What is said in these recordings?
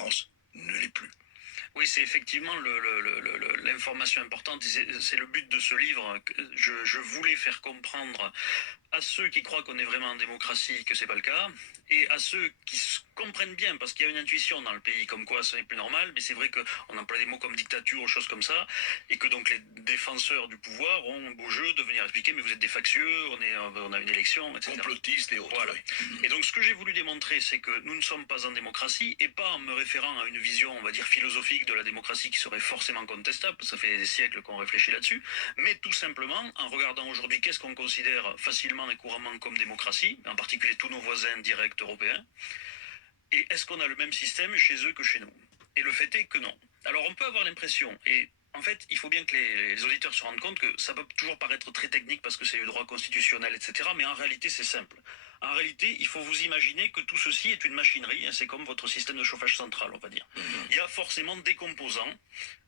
France ne l'est plus. Oui, c'est effectivement l'information importante. C'est le but de ce livre. Je voulais faire comprendre à ceux qui croient qu'on est vraiment en démocratie que c'est pas le cas, et à ceux qui comprennent bien, parce qu'il y a une intuition dans le pays, comme quoi ce n'est plus normal, mais c'est vrai qu'on emploie des mots comme dictature ou choses comme ça, et que donc les défenseurs du pouvoir ont un beau jeu de venir expliquer, mais vous êtes des factieux, on a une élection, etc. Complotistes et autres. Voilà. Et donc ce que j'ai voulu démontrer, c'est que nous ne sommes pas en démocratie, et pas en me référant à une vision, on va dire, philosophique de la démocratie qui serait forcément contestable, ça fait des siècles qu'on réfléchit là-dessus, mais tout simplement en regardant aujourd'hui qu'est-ce qu'on considère facilement et couramment comme démocratie, en particulier tous nos voisins directs européens, et est-ce qu'on a le même système chez eux que chez nous? Et le fait est que non. Alors on peut avoir l'impression, et en fait il faut bien que les auditeurs se rendent compte que ça peut toujours paraître très technique parce que c'est du droit constitutionnel, etc., mais en réalité c'est simple. En réalité, il faut vous imaginer que tout ceci est une machinerie, c'est comme votre système de chauffage central, on va dire. Il y a forcément des composants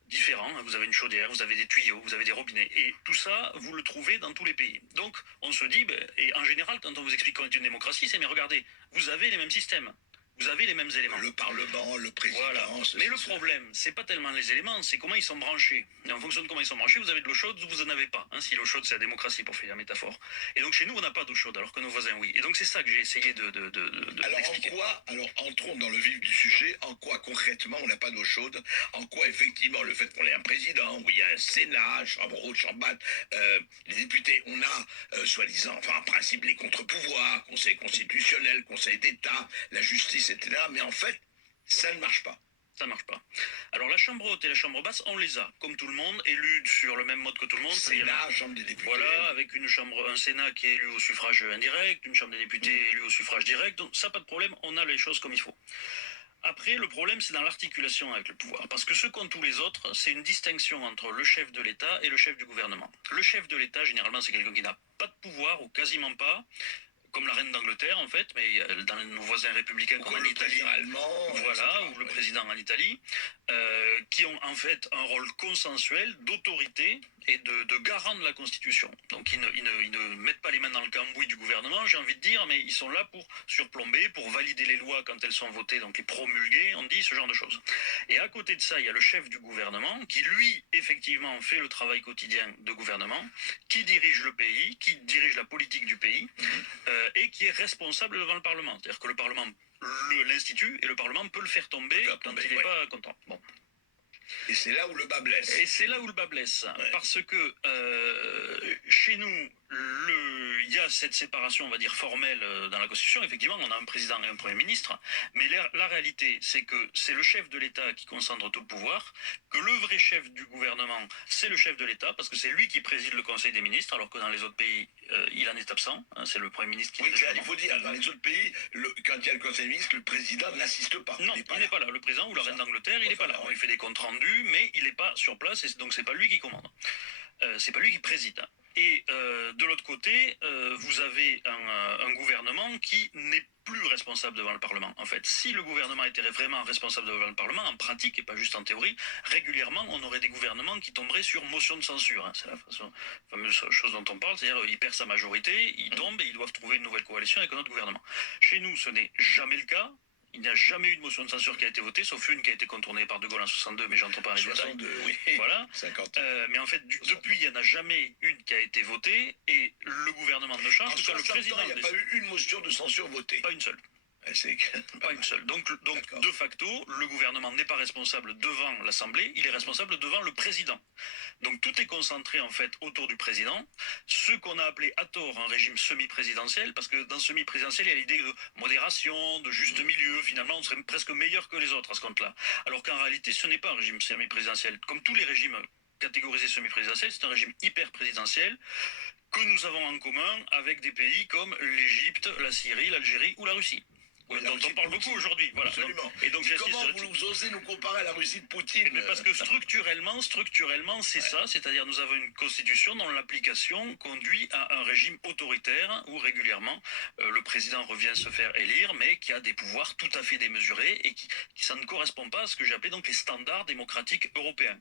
différents, vous avez une chaudière, vous avez des tuyaux, vous avez des robinets, et tout ça, vous le trouvez dans tous les pays. Donc, on se dit, et en général, quand on vous explique qu'on est une démocratie, c'est, mais regardez, vous avez les mêmes systèmes, vous avez les mêmes éléments. Le Parlement, le président... Voilà. Mais le problème, c'est pas tellement les éléments, c'est comment ils sont branchés. Et en fonction de comment ils sont branchés, vous avez de l'eau chaude ou vous en avez pas. Si l'eau chaude, c'est la démocratie, pour faire la métaphore. Et donc chez nous, on n'a pas d'eau chaude, alors que nos voisins, oui. Et donc c'est ça que j'ai essayé d'expliquer. Alors entrons dans le vif du sujet, en quoi concrètement on n'a pas d'eau chaude, en quoi effectivement le fait qu'on ait un président, où il y a un Sénat, chambre haute, chambre basse, les députés, on a soi-disant, enfin en principe les contre-pouvoirs, conseil constitutionnel, conseil d'État, la justice, etc. Mais en fait, ça ne marche pas. Ça marche pas. Alors la chambre haute et la chambre basse, on les a, comme tout le monde, élus sur le même mode que tout le monde. Sénat, chambre des députés. Voilà, avec un Sénat qui est élu au suffrage indirect, une chambre des députés élue au suffrage direct. Donc ça, pas de problème, on a les choses comme il faut. Après, le problème, c'est dans l'articulation avec le pouvoir. Parce que ce qu'ont tous les autres, c'est une distinction entre le chef de l'État et le chef du gouvernement. Le chef de l'État, généralement, c'est quelqu'un qui n'a pas de pouvoir, ou quasiment pas, comme la reine d'Angleterre en fait, mais dans nos voisins républicains comme en Italie, allemand, voilà, etc., ou le président en Italie, qui ont en fait un rôle consensuel d'autorité et de garant de la Constitution. Donc ils ne mettent pas les mains dans le cambouis du gouvernement, j'ai envie de dire, mais ils sont là pour surplomber, pour valider les lois quand elles sont votées, donc les promulguer, on dit ce genre de choses. Et à côté de ça, il y a le chef du gouvernement qui, lui, effectivement, fait le travail quotidien de gouvernement, qui dirige le pays, qui dirige la politique du pays, et qui est responsable devant le Parlement. C'est-à-dire que le Parlement l'institue et le Parlement peut le faire tomber quand il n'est pas content. Bon. Et c'est là où le bas blesse. Et c'est là où le bas blesse. Ouais. Parce que chez nous, il y a cette séparation, on va dire, formelle dans la Constitution. Effectivement, on a un président et un Premier ministre. Mais la réalité, c'est que c'est le chef de l'État qui concentre tout le pouvoir, que le vrai chef du gouvernement, c'est le chef de l'État, parce que c'est lui qui préside le Conseil des ministres, alors que dans les autres pays, il en est absent. C'est le Premier ministre qui... Oui, il faut dire, dans les autres pays, quand il y a le Conseil des ministres, le président n'assiste pas. Non, il n'est pas là. Le président ou la reine d'Angleterre, il n'est pas là. On lui fait des comptes rendus, mais il n'est pas sur place, et donc c'est pas lui qui commande. C'est pas lui qui préside. Et de l'autre côté, vous avez un gouvernement qui n'est plus responsable devant le Parlement. En fait, si le gouvernement était vraiment responsable devant le Parlement, en pratique et pas juste en théorie, régulièrement, on aurait des gouvernements qui tomberaient sur motion de censure. C'est la fameuse chose dont on parle, c'est-à-dire il perd sa majorité, il tombe et ils doivent trouver une nouvelle coalition avec un autre gouvernement. Chez nous, ce n'est jamais le cas. Il n'y a jamais eu de motion de censure qui a été votée, sauf une qui a été contournée par De Gaulle en 62, mais j'entre pas dans les détails. 62, oui. Voilà. 50. Mais en fait, depuis, il n'y en a jamais une qui a été votée, et le gouvernement ne change. En 60 ans, il n'y a pas eu une motion de censure votée. Pas une seule. Pas une seule. Donc de facto, le gouvernement n'est pas responsable devant l'Assemblée, il est responsable devant le président. Donc tout est concentré en fait autour du président, ce qu'on a appelé à tort un régime semi-présidentiel, parce que dans semi-présidentiel, il y a l'idée de modération, de juste milieu, finalement on serait presque meilleur que les autres à ce compte-là. Alors qu'en réalité, ce n'est pas un régime semi-présidentiel. Comme tous les régimes catégorisés semi-présidentiels, c'est un régime hyper-présidentiel que nous avons en commun avec des pays comme l'Égypte, la Syrie, l'Algérie ou la Russie. Dont on parle beaucoup aujourd'hui. Voilà. Absolument. Donc, comment vous osez nous comparer à la Russie de Poutine? Mais parce que structurellement, c'est ça. C'est-à-dire nous avons une constitution dont l'application conduit à un régime autoritaire où régulièrement le président revient se faire élire, mais qui a des pouvoirs tout à fait démesurés et qui ça ne correspond pas à ce que j'ai appelé donc les standards démocratiques européens,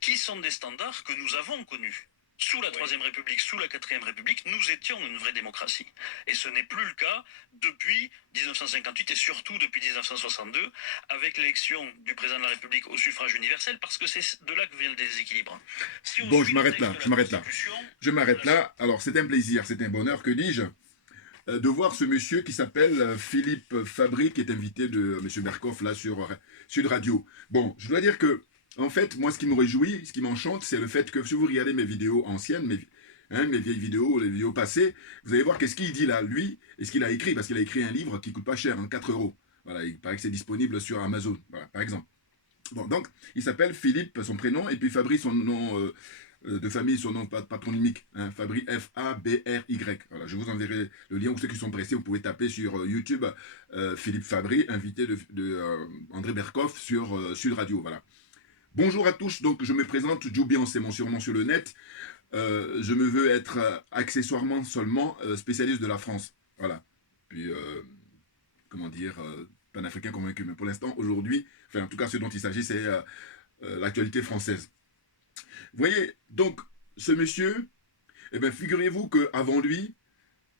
qui sont des standards que nous avons connus. Sous la Troisième République, sous la Quatrième République, nous étions une vraie démocratie. Et ce n'est plus le cas depuis 1958 et surtout depuis 1962, avec l'élection du président de la République au suffrage universel, parce que c'est de là que vient le déséquilibre. Si bon, je m'arrête là, je m'arrête là. Alors, c'est un plaisir, c'est un bonheur, que dis-je, de voir ce monsieur qui s'appelle Philippe Fabry, qui est invité de M. Berkoff, là, sur Sud Radio. Bon, je dois dire que en fait, moi, ce qui me réjouit, ce qui m'enchante, c'est le fait que si vous regardez mes vidéos anciennes, mes vieilles vidéos, les vidéos passées, vous allez voir qu'est-ce qu'il dit là, lui, et ce qu'il a écrit, parce qu'il a écrit un livre qui coûte pas cher, 4 euros. Voilà, il paraît que c'est disponible sur Amazon, voilà, par exemple. Bon, donc, il s'appelle Philippe, son prénom, et puis Fabry, son nom de famille, son nom patronymique, Fabry, F-A-B-R-Y. Voilà, je vous enverrai le lien, ou ceux qui sont pressés, vous pouvez taper sur YouTube Philippe Fabry, invité de André Berkoff sur Sud Radio, voilà. Bonjour à tous, donc je me présente, Joubian, c'est mon surnom sur le net. Je me veux être accessoirement seulement spécialiste de la France. Voilà. Puis, comment dire, panafricain convaincu. Mais pour l'instant, aujourd'hui, enfin en tout cas ce dont il s'agit, c'est l'actualité française. Vous voyez, donc, ce monsieur, eh bien, figurez-vous qu'avant lui,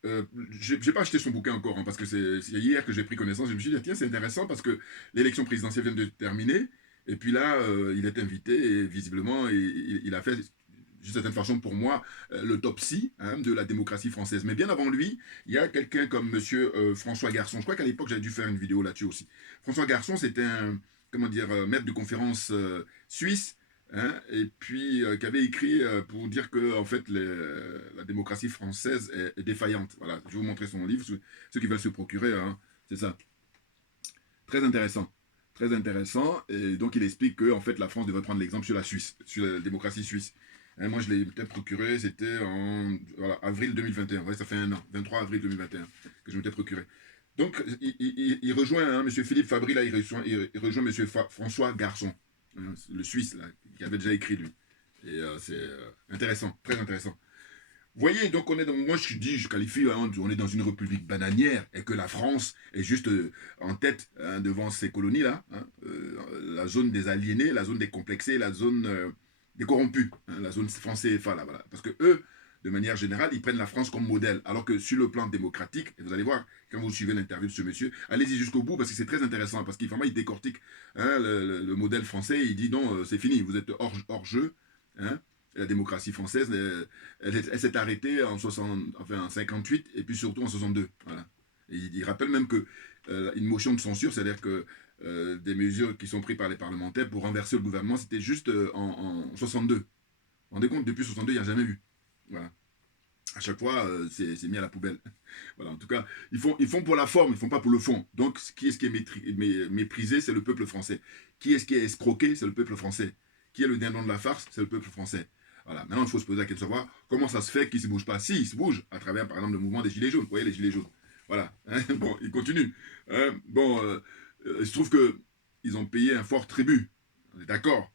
je n'ai pas acheté son bouquin encore, parce que c'est hier que j'ai pris connaissance. Je me suis dit, tiens, c'est intéressant parce que l'élection présidentielle vient de terminer. Et puis là, il est invité et visiblement, il a fait, d'une certaine façon pour moi, l'autopsie de la démocratie française. Mais bien avant lui, il y a quelqu'un comme monsieur François Garçon. Je crois qu'à l'époque, j'avais dû faire une vidéo là-dessus aussi. François Garçon, c'était un, comment dire, maître de conférence suisse, et puis qui avait écrit pour dire que en fait, la démocratie française est défaillante. Voilà, je vais vous montrer son livre, ceux qui veulent se procurer, c'est ça. Très intéressant. Très intéressant, et donc il explique que en fait la France devrait prendre l'exemple sur la Suisse, sur la démocratie suisse. Moi je l'ai peut-être procuré, c'était en avril 2021, ouais, ça fait un an, 23 avril 2021 que je m'étais procuré. Donc il rejoint M. Philippe Fabry, là, il rejoint M. François Garçon, le Suisse, là, qui avait déjà écrit lui. Et c'est intéressant, très intéressant. Vous voyez, donc on est dans, moi je qualifie, on est dans une république bananière et que la France est juste en tête devant ces colonies-là, la zone des aliénés, la zone des complexés, la zone des corrompus, la zone française CFA, là, voilà. Parce que eux, de manière générale, ils prennent la France comme modèle, alors que sur le plan démocratique, et vous allez voir, quand vous suivez l'interview de ce monsieur, allez-y jusqu'au bout, parce que c'est très intéressant, parce qu'il il décortique le modèle français, il dit non, c'est fini, vous êtes hors jeu, la démocratie française, elle s'est arrêtée en 58 et puis surtout en 62. Voilà. Et il rappelle même que une motion de censure, c'est-à-dire que des mesures qui sont prises par les parlementaires pour renverser le gouvernement, c'était juste en 62. Vous vous rendez compte, depuis 62, il n'y a jamais eu. Voilà. À chaque fois, c'est mis à la poubelle. Voilà, en tout cas, ils font pour la forme, ils ne font pas pour le fond. Donc, qui est-ce qui est méprisé, c'est le peuple français. Qui est-ce qui est escroqué, c'est le peuple français. Qui est le dindon de la farce, c'est le peuple français. Voilà. Maintenant, il faut se poser la question de savoir comment ça se fait qu'ils ne se bougent pas. Si, ils se bougent à travers, par exemple, le mouvement des Gilets jaunes. Vous voyez, les Gilets jaunes. Voilà. Bon, ils continuent. Il se trouve qu'ils ont payé un fort tribut. On est d'accord.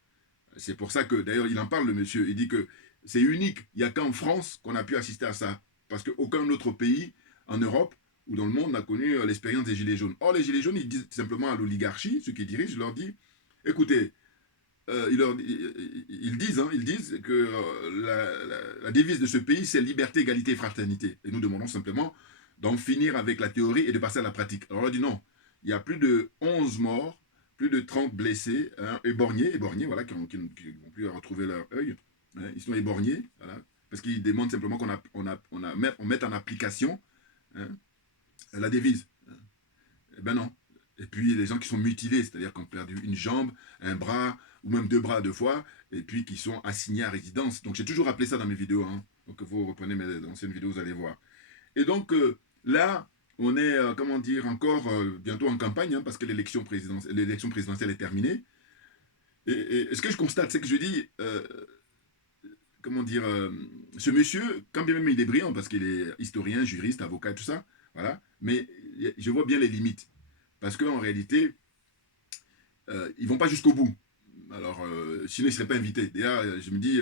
C'est pour ça que, d'ailleurs, il en parle, le monsieur. Il dit que c'est unique. Il n'y a qu'en France qu'on a pu assister à ça. Parce qu'aucun autre pays en Europe ou dans le monde n'a connu l'expérience des Gilets jaunes. Or, les Gilets jaunes, ils disent simplement à l'oligarchie, ceux qui dirigent, leur disent, écoutez, ils disent que la devise de ce pays, c'est liberté, égalité et fraternité. Et nous demandons simplement d'en finir avec la théorie et de passer à la pratique. Alors on dit non, il y a plus de 11 morts, plus de 30 blessés, éborgnés, voilà, qui ne vont plus retrouver leur œil. Ils sont éborgnés, voilà, parce qu'ils demandent simplement qu'on mette en application la devise. Eh ben non. Et puis les gens qui sont mutilés, c'est-à-dire qui ont perdu une jambe, un bras, ou même 2 bras 2 fois, et puis qui sont assignés à résidence. Donc j'ai toujours appelé ça dans mes vidéos. Donc vous reprenez mes anciennes vidéos, vous allez voir. Et donc là, on est, comment dire, encore bientôt en campagne, parce que l'élection présidentielle est terminée. Et ce que je constate, c'est que je dis, comment dire, ce monsieur, quand bien même il est brillant, parce qu'il est historien, juriste, avocat, tout ça, voilà, mais je vois bien les limites. Parce qu'en réalité, ils ne vont pas jusqu'au bout. Alors, sinon, ils ne seraient pas invités. D'ailleurs, je me dis,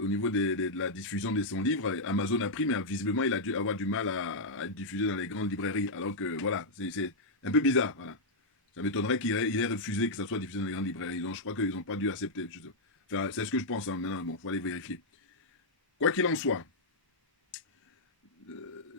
au niveau de la diffusion de son livre, Amazon a pris, mais visiblement, il a dû avoir du mal à être diffusé dans les grandes librairies. Alors que, voilà, c'est un peu bizarre. Voilà. Ça m'étonnerait qu'il ait refusé que ça soit diffusé dans les grandes librairies. Donc, je crois qu'ils n'ont pas dû accepter. Enfin, c'est ce que je pense. Maintenant, bon, il faut aller vérifier. Quoi qu'il en soit,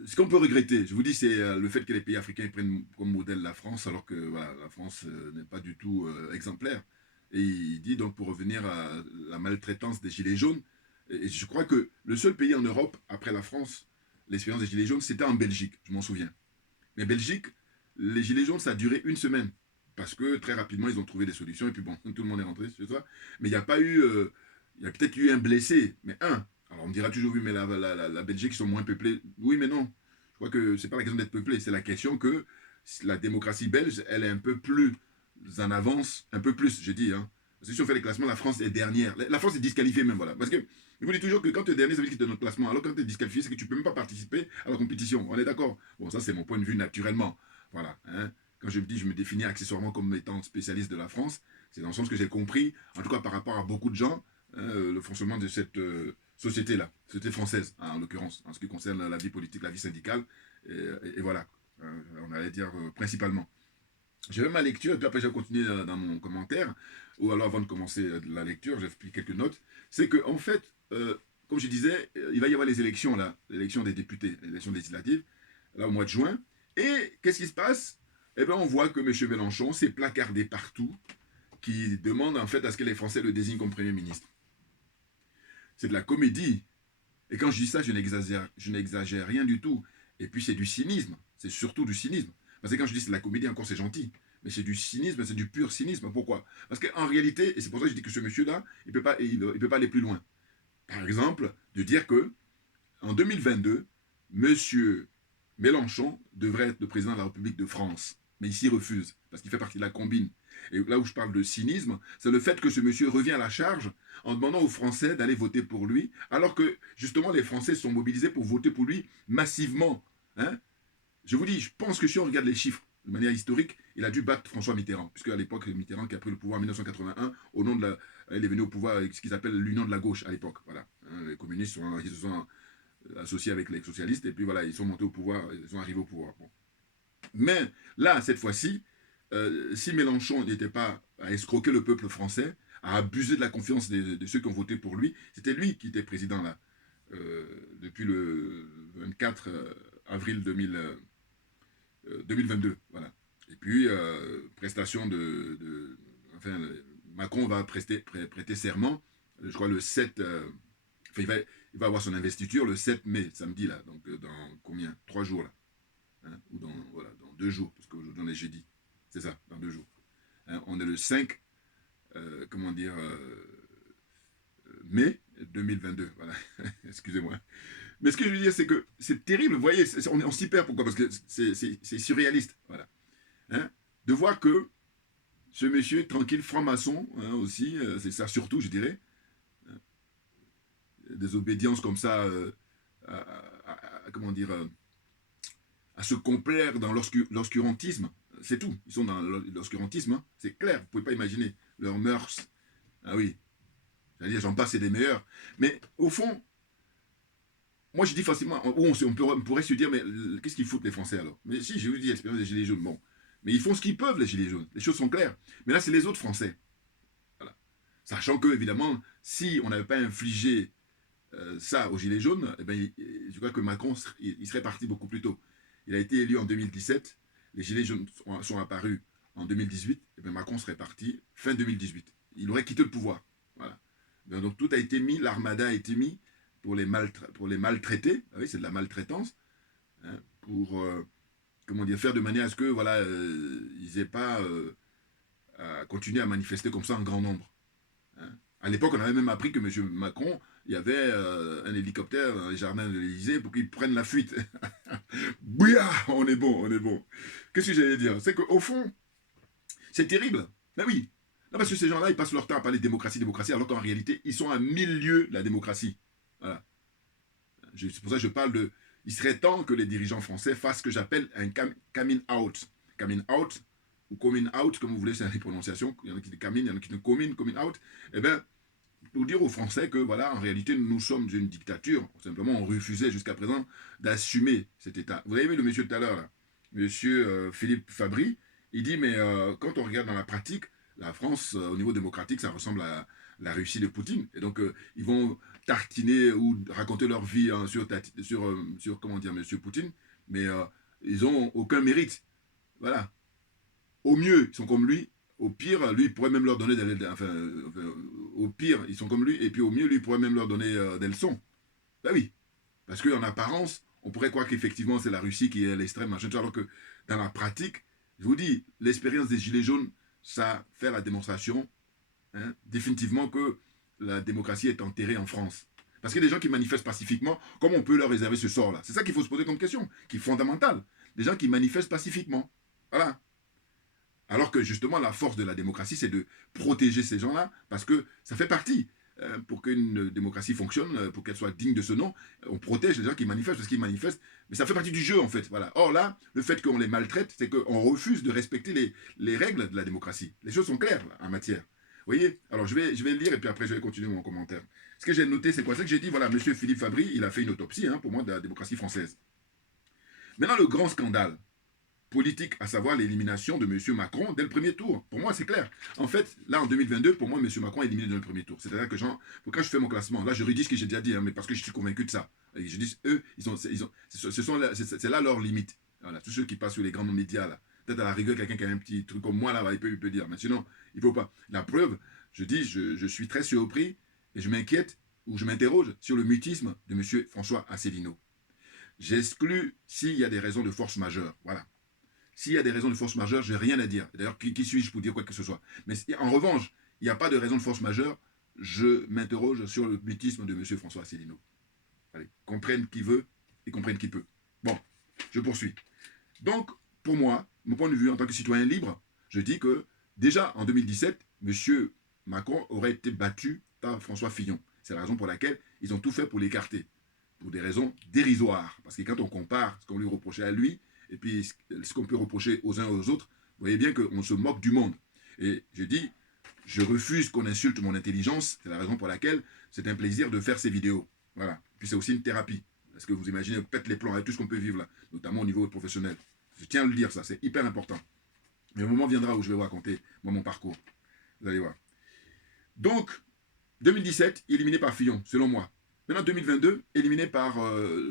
ce qu'on peut regretter, je vous dis, c'est le fait que les pays africains prennent comme modèle la France, alors que voilà, la France n'est pas du tout exemplaire. Et il dit donc, pour revenir à la maltraitance des Gilets jaunes, et je crois que le seul pays en Europe, après la France, l'expérience des Gilets jaunes, c'était en Belgique, je m'en souviens. Mais Belgique, les Gilets jaunes, ça a duré une semaine. Parce que très rapidement, ils ont trouvé des solutions, et puis bon, tout le monde est rentré sur ça. Mais il n'y a pas eu... il y a peut-être eu un blessé, mais un. Alors on me dira toujours, oui, mais la Belgique, ils sont moins peuplés. Oui, mais non. Je crois que c'est pas la question d'être peuplé, c'est la question que la démocratie belge, elle est un peu plus en avance, un peu plus, je dis. Hein. Parce que si on fait les classements, la France est dernière. La France est disqualifiée même, voilà. Parce que je vous dis toujours que quand tu es dernier, ça veut dire que tu es dans notre classement. Alors quand tu es disqualifié, c'est que tu ne peux même pas participer à la compétition. On est d'accord? Bon, ça c'est mon point de vue naturellement. Voilà. Hein. Quand je me dis, je me définis accessoirement comme étant spécialiste de la France, c'est dans le sens que j'ai compris, en tout cas par rapport à beaucoup de gens, le fonctionnement de cette société-là, société française, hein, en l'occurrence, en ce qui concerne la vie politique, la vie syndicale, et voilà, on allait dire principalement. J'ai fait ma lecture, et puis après j'ai continué dans mon commentaire, ou alors avant de commencer la lecture, j'ai pris quelques notes, c'est que en fait, comme je disais, il va y avoir les élections là, l'élection des députés, l'élection législative, là au mois de juin, et qu'est-ce qui se passe? Eh bien on voit que M. Mélenchon s'est placardé partout, qui demande en fait à ce que les Français le désignent comme Premier ministre. C'est de la comédie. Et quand je dis ça, je n'exagère rien du tout. Et puis c'est du cynisme. C'est surtout du cynisme. Parce que quand je dis c'est de la comédie, encore c'est gentil. Mais c'est du cynisme, c'est du pur cynisme. Pourquoi? Parce qu'en réalité, et c'est pour ça que je dis que ce monsieur-là, il ne peut pas aller plus loin. Par exemple, de dire que en 2022, monsieur Mélenchon devrait être le président de la République de France. Mais il s'y refuse, parce qu'il fait partie de la combine. Et là où je parle de cynisme, c'est le fait que ce monsieur revient à la charge en demandant aux Français d'aller voter pour lui, alors que justement les Français sont mobilisés pour voter pour lui massivement. Hein? Je vous dis, je pense que si on regarde les chiffres de manière historique, il a dû battre François Mitterrand, puisque à l'époque, Mitterrand qui a pris le pouvoir en 1981, au nom de la, il est venu au pouvoir avec ce qu'ils appellent l'union de la gauche à l'époque. Voilà. Hein, les communistes ils se sont associés avec les socialistes, et puis voilà, ils sont montés au pouvoir, ils sont arrivés au pouvoir. Bon. Mais là, cette fois-ci, si Mélenchon n'était pas à escroquer le peuple français, à abuser de la confiance de ceux qui ont voté pour lui, c'était lui qui était président là, depuis le 24 avril 2022. Voilà. Et puis, prestation enfin, Macron va prêter serment, je crois le 7, enfin, il va avoir son investiture le 7 mai, samedi là, donc dans combien? 3 jours là. Hein, ou voilà, dans 2 jours, parce qu'aujourd'hui on est jeudi. C'est ça, dans 2 jours. Hein, on est le 5, comment dire, mai 2022. Voilà, excusez-moi. Mais ce que je veux dire, c'est que c'est terrible, vous voyez, on s'y perd. Pourquoi? Parce que c'est surréaliste. Voilà. Hein, de voir que ce monsieur tranquille, franc-maçon, hein, aussi, c'est ça surtout, je dirais, hein, des obédiences comme ça, comment dire, à se complaire dans l'obscurantisme. C'est tout. Ils sont dans l'obscurantisme. Hein. C'est clair. Vous ne pouvez pas imaginer leurs mœurs. Ah oui. C'est-à-dire, j'en passe, c'est des meilleurs. Mais au fond, moi je dis facilement, on pourrait se dire, mais qu'est-ce qu'ils foutent les Français alors? Mais si, je vous dis, l'expérience des Gilets jaunes, bon. Mais ils font ce qu'ils peuvent, les Gilets jaunes. Les choses sont claires. Mais là, c'est les autres Français. Voilà. Sachant que, évidemment, si on n'avait pas infligé ça aux Gilets jaunes, eh ben, je crois que Macron, il serait parti beaucoup plus tôt. Il a été élu en 2017, les Gilets jaunes sont apparus en 2018, et bien Macron serait parti fin 2018. Il aurait quitté le pouvoir. Voilà. Donc tout a été mis, l'armada a été mis pour les maltraités, ah oui, c'est de la maltraitance, hein, pour comment dire, faire de manière à ce que voilà, ils n'aient pas à continuer à manifester comme ça en grand nombre. Hein. À l'époque, on avait même appris que M. Macron, il y avait un hélicoptère dans les jardins de l'Élysée pour qu'ils prennent la fuite. Bouya, on est bon, on est bon. Qu'est-ce que j'allais dire? C'est qu'au fond, c'est terrible. Ben oui. Non, parce que ces gens-là, ils passent leur temps à parler de démocratie, alors qu'en réalité, ils sont à 1000 lieues de la démocratie. Voilà. C'est pour ça que je parle de... Il serait temps que les dirigeants français fassent ce que j'appelle un coming out. Coming out, ou coming out, comme vous voulez, c'est une prononciation. Il y en a qui disent coming, il y en a qui disent coming out. Eh bien, pour dire aux Français que, voilà, en réalité, nous sommes une dictature. Simplement, on refusait jusqu'à présent d'assumer cet État. Vous avez vu le monsieur tout à l'heure, là, monsieur Philippe Fabry, il dit, mais quand on regarde dans la pratique, la France, au niveau démocratique, ça ressemble à la Russie de Poutine. Et donc, ils vont tartiner ou raconter leur vie hein, sur, comment dire, Monsieur Poutine, mais ils n'ont aucun mérite. Voilà. Au mieux, ils sont comme lui. Au pire, lui, il pourrait même leur donner au pire, ils sont comme lui. Et puis au mieux, lui, il pourrait même leur donner des leçons. Ben oui. Parce qu'en apparence, on pourrait croire qu'effectivement, c'est la Russie qui est à l'extrême, machin, alors que dans la pratique, je vous dis, l'expérience des Gilets jaunes, ça fait la démonstration, hein, définitivement, que la démocratie est enterrée en France. Parce qu'il y a des gens qui manifestent pacifiquement, comment on peut leur réserver ce sort-là? C'est ça qu'il faut se poser comme question, qui est fondamentale. Des gens qui manifestent pacifiquement. Voilà. Alors que justement, la force de la démocratie, c'est de protéger ces gens-là, parce que ça fait partie. Pour qu'une démocratie fonctionne, pour qu'elle soit digne de ce nom, on protège les gens qui manifestent, parce qu'ils manifestent, mais ça fait partie du jeu en fait. Voilà. Or là, le fait qu'on les maltraite, c'est qu'on refuse de respecter les règles de la démocratie. Les choses sont claires là, en matière. Vous voyez? Alors je vais lire et puis après je vais continuer mon commentaire. Ce que j'ai noté, c'est quoi? C'est que j'ai dit, voilà, monsieur Philippe Fabry, il a fait une autopsie, hein, pour moi, de la démocratie française. Maintenant, le grand scandale politique, à savoir l'élimination de M. Macron dès le premier tour. Pour moi, c'est clair. En fait, là, en 2022, pour moi, M. Macron est éliminé dès le premier tour. C'est-à-dire que quand je fais mon classement, là, je redis ce que j'ai déjà dit, hein, mais parce que je suis convaincu de ça. Et je dis, eux, c'est là leur limite. Voilà, tous ceux qui passent sur les grands médias, là. Peut-être à la rigueur, quelqu'un qui a un petit truc comme moi, là, il peut dire. Mais sinon, il ne faut pas. La preuve, je dis, je suis très surpris et je m'inquiète ou je m'interroge sur le mutisme de M. François Asselineau. J'exclus s'il y a des raisons de force majeure. Voilà. S'il y a des raisons de force majeure, je n'ai rien à dire. D'ailleurs, qui suis-je pour dire quoi que ce soit? Mais en revanche, il n'y a pas de raison de force majeure, je m'interroge sur le mutisme de M. François Asselineau. Allez, comprenne qui veut et comprenne qui peut. Bon, je poursuis. Donc, pour moi, mon point de vue en tant que citoyen libre, je dis que déjà en 2017, M. Macron aurait été battu par François Fillon. C'est la raison pour laquelle ils ont tout fait pour l'écarter. Pour des raisons dérisoires. Parce que quand on compare ce qu'on lui reprochait à lui, et puis ce qu'on peut reprocher aux uns et aux autres, vous voyez bien qu'on se moque du monde. Et je dis, je refuse qu'on insulte mon intelligence, c'est la raison pour laquelle c'est un plaisir de faire ces vidéos. Voilà. Puis c'est aussi une thérapie. Est-ce que vous imaginez, pète les plombs avec tout ce qu'on peut vivre là, notamment au niveau professionnel. Je tiens à le dire, ça, c'est hyper important. Mais le moment viendra où je vais vous raconter, moi, mon parcours. Vous allez voir. Donc, 2017, éliminé par Fillon, selon moi. Maintenant, 2022, éliminé par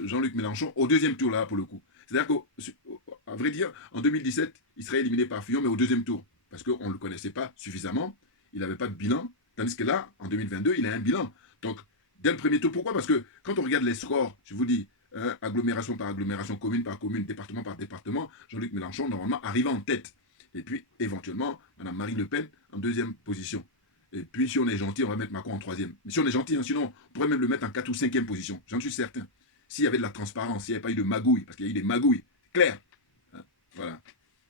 Jean-Luc Mélenchon, au deuxième tour, là, pour le coup. C'est-à-dire qu'à vrai dire, en 2017, il serait éliminé par Fillon, mais au deuxième tour. Parce qu'on ne le connaissait pas suffisamment, il n'avait pas de bilan. Tandis que là, en 2022, il a un bilan. Donc, dès le premier tour, pourquoi? Parce que quand on regarde les scores, je vous dis, agglomération par agglomération, commune par commune, département par département, Jean-Luc Mélenchon, normalement, arrive en tête. Et puis, éventuellement, Mme Marine Le Pen en deuxième position. Et puis, si on est gentil, on va mettre Macron en troisième. Mais si on est gentil, hein, sinon, on pourrait même le mettre en 4 ou 5e position. J'en suis certain. S'il y avait de la transparence, s'il n'y avait pas eu de magouille, parce qu'il y a eu des magouilles, clair. Hein, voilà.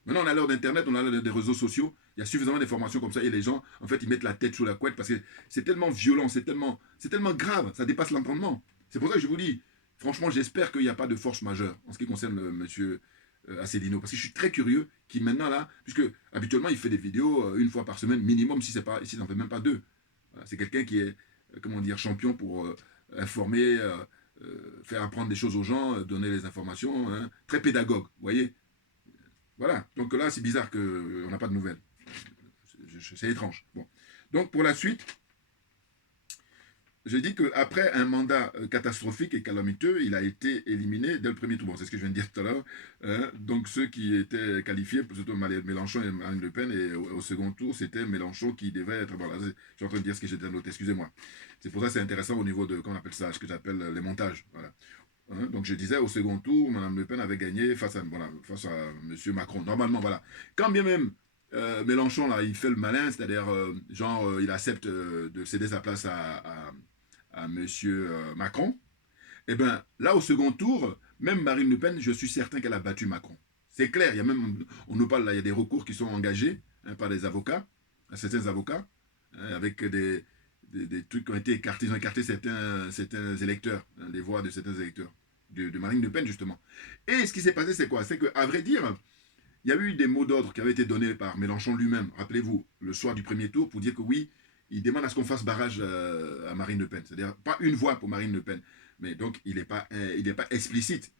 Maintenant, on a l'heure d'Internet, on a l'heure des réseaux sociaux. Il y a suffisamment d'informations comme ça. Et les gens, en fait, ils mettent la tête sous la couette parce que c'est tellement violent, c'est tellement grave, ça dépasse l'entendement. C'est pour ça que je vous dis, franchement, j'espère qu'il n'y a pas de force majeure en ce qui concerne monsieur Asselineau. Parce que je suis très curieux qu'il maintenant là, puisque habituellement il fait des vidéos une fois par semaine minimum, si n'en fait même pas deux. Voilà, c'est quelqu'un qui est, comment dire, champion pour informer, faire apprendre des choses aux gens, donner les informations, hein, très pédagogue, vous voyez. Voilà, donc là c'est bizarre qu'on n'a pas de nouvelles. C'est étrange. Bon. Donc pour la suite, je dis qu'après un mandat catastrophique et calamiteux, il a été éliminé dès le premier tour. Bon, c'est ce que je viens de dire tout à l'heure. Hein. Donc ceux qui étaient qualifiés, surtout Mélenchon et Marine Le Pen, et au second tour, c'était Mélenchon qui devait être... Voilà, je suis en train de dire ce que j'ai déjà noté, excusez-moi. C'est pour ça que c'est intéressant au niveau de, comment on appelle ça, ce que j'appelle les montages. Voilà. Hein. Donc je disais, au second tour, Mme Le Pen avait gagné face à M. Macron. Normalement, voilà. Quand bien même... Mélenchon, là, il fait le malin, c'est-à-dire, il accepte de céder sa place à M. Macron, et bien là, au second tour, même Marine Le Pen, je suis certain qu'elle a battu Macron. C'est clair, il y a même, on nous parle là, il y a des recours qui sont engagés hein, par des avocats, certains avocats, hein, avec des trucs qui ont été écartés, ils ont écarté certains électeurs, hein, les voix de certains électeurs, de Marine Le Pen, justement. Et ce qui s'est passé, c'est quoi? C'est qu'à vrai dire, il y a eu des mots d'ordre qui avaient été donnés par Mélenchon lui-même, rappelez-vous, le soir du premier tour, pour dire que oui, il demande à ce qu'on fasse barrage à Marine Le Pen. C'est-à-dire, pas une voix pour Marine Le Pen. Mais donc, il n'est pas explicite.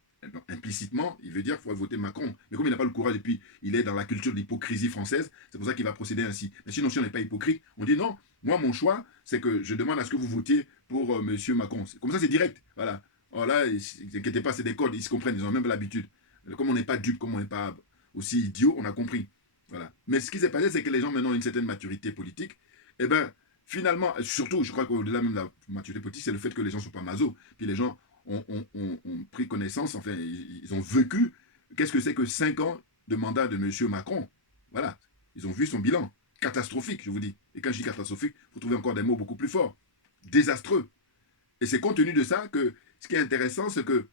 Implicitement, il veut dire qu'il faut voter Macron. Mais comme il n'a pas le courage et puis il est dans la culture de l'hypocrisie française, c'est pour ça qu'il va procéder ainsi. Mais sinon, si on n'est pas hypocrite, on dit non, moi, mon choix, c'est que je demande à ce que vous votiez pour M. Macron. Comme ça, c'est direct. Voilà. Alors là, ne vous inquiétez pas, c'est des codes, ils se comprennent, ils ont même l'habitude. Comme on n'est pas dupe, comme on n'est pas aussi idiot, on a compris. Voilà. Mais ce qui s'est passé, c'est que les gens maintenant ont une certaine maturité politique. Et bien, finalement, surtout, je crois qu'au-delà même de la maturité politique, c'est le fait que les gens ne sont pas maso. Puis les gens ont pris connaissance, enfin, ils ont vécu qu'est-ce que c'est que 5 ans de mandat de M. Macron. Voilà. Ils ont vu son bilan. Catastrophique, je vous dis. Et quand je dis catastrophique, il faut trouver encore des mots beaucoup plus forts. Désastreux. Et c'est compte tenu de ça que ce qui est intéressant, c'est que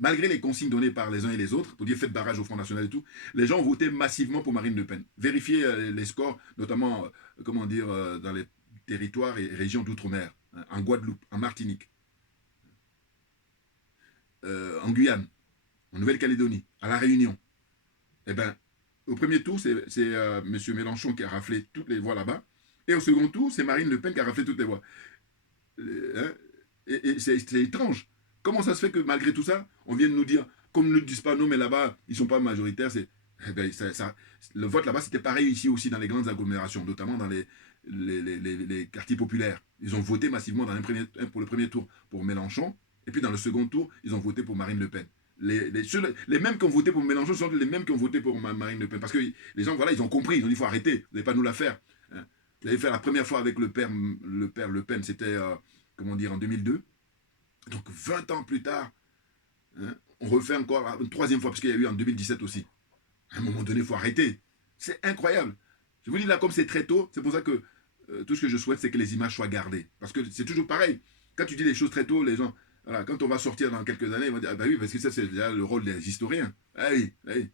malgré les consignes données par les uns et les autres, pour dire faites barrage au Front National et tout, les gens ont voté massivement pour Marine Le Pen. Vérifiez les scores, notamment, comment dire, dans les territoires et régions d'outre-mer, hein, en Guadeloupe, en Martinique, en Guyane, en Nouvelle-Calédonie, à La Réunion. Eh bien, au premier tour, c'est M. Mélenchon qui a raflé toutes les voix là-bas. Et au second tour, c'est Marine Le Pen qui a raflé toutes les voix. Hein, et c'est étrange. Comment ça se fait que malgré tout ça, on vient de nous dire, comme ne le disent pas non, mais là-bas, ils ne sont pas majoritaires, eh ben, le vote là-bas, c'était pareil ici aussi dans les grandes agglomérations, notamment dans les quartiers populaires. Ils ont voté massivement pour le premier tour pour Mélenchon, et puis dans le second tour, ils ont voté pour Marine Le Pen. Les mêmes qui ont voté pour Mélenchon sont les mêmes qui ont voté pour Marine Le Pen. Parce que les gens, voilà, ils ont compris, ils ont dit, il faut arrêter, vous n'allez pas nous la faire. Hein. Vous l'avez fait la première fois avec le père Le Pen, c'était, comment dire, en 2002. Donc 20 ans plus tard, hein, on refait encore une troisième fois, parce qu'il y a eu en 2017 aussi. À un moment donné, il faut arrêter. C'est incroyable. Je vous dis là, comme c'est très tôt, c'est pour ça que tout ce que je souhaite, c'est que les images soient gardées. Parce que c'est toujours pareil. Quand tu dis les choses très tôt, les gens, voilà, quand on va sortir dans quelques années, ils vont dire, ah bah oui, parce que ça, c'est déjà le rôle des historiens. Ah oui, ah oui.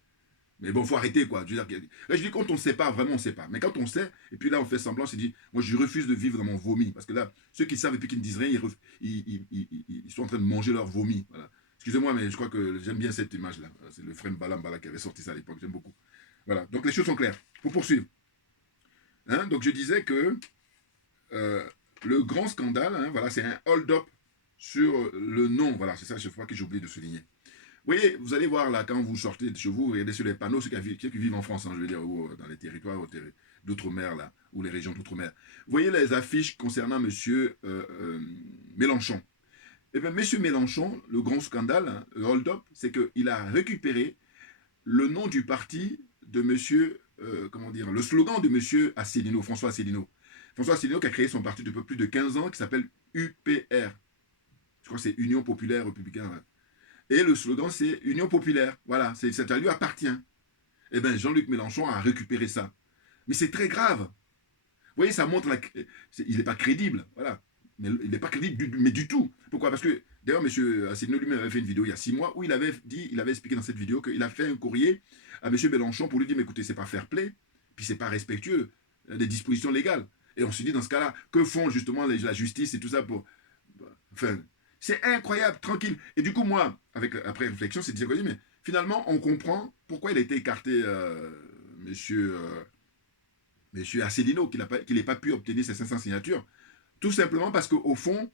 Mais bon, il faut arrêter, quoi. Je dis, quand on ne sait pas, vraiment, on ne sait pas. Mais quand on sait, et puis là, on fait semblant, c'est dit, moi, je refuse de vivre dans mon vomi. Parce que là, ceux qui savent et puis qui ne disent rien, ils sont en train de manger leur vomi. Voilà. Excusez-moi, mais je crois que j'aime bien cette image-là. C'est le frère Balambala qui avait sorti ça à l'époque. J'aime beaucoup. Voilà. Donc, les choses sont claires. Pour poursuivre. Hein, donc, je disais que le grand scandale, hein, voilà, c'est un hold-up sur le nom. Voilà, c'est ça, je crois que j'ai oublié de souligner. Vous voyez, vous allez voir là, quand vous sortez de chez vous, regardez sur les panneaux ceux qui vivent en France, hein, je veux dire, ou dans les territoires d'outre-mer, là, ou les régions d'outre-mer. Vous voyez les affiches concernant M. Mélenchon. Eh bien, M. Mélenchon, le grand scandale, hein, le hold-up, c'est qu'il a récupéré le nom du parti de M. Comment dire, le slogan de M. Asselineau, François Asselineau. François Asselineau qui a créé son parti depuis plus de 15 ans, qui s'appelle UPR. Je crois que c'est Union Populaire Républicaine. Hein. Et le slogan, c'est Union Populaire. Voilà, ça lui appartient. Eh bien, Jean-Luc Mélenchon a récupéré ça. Mais c'est très grave. Vous voyez, ça montre... il n'est pas crédible. Voilà. Mais il n'est pas crédible, mais du tout. Pourquoi? Parce que, d'ailleurs, M. Asselineau lui-même avait fait une vidéo il y a 6 mois où il avait expliqué dans cette vidéo qu'il a fait un courrier à M. Mélenchon pour lui dire, mais écoutez, c'est pas fair play, puis c'est pas respectueux des dispositions légales. Et on se dit, dans ce cas-là, que font justement la justice et tout ça pour... Enfin... C'est incroyable, tranquille. Et du coup, moi, après réflexion, c'est de dire, mais finalement, on comprend pourquoi il a été écarté, monsieur Asselineau, qu'il n'ait pas pu obtenir ses 500 signatures. Tout simplement parce qu'au fond,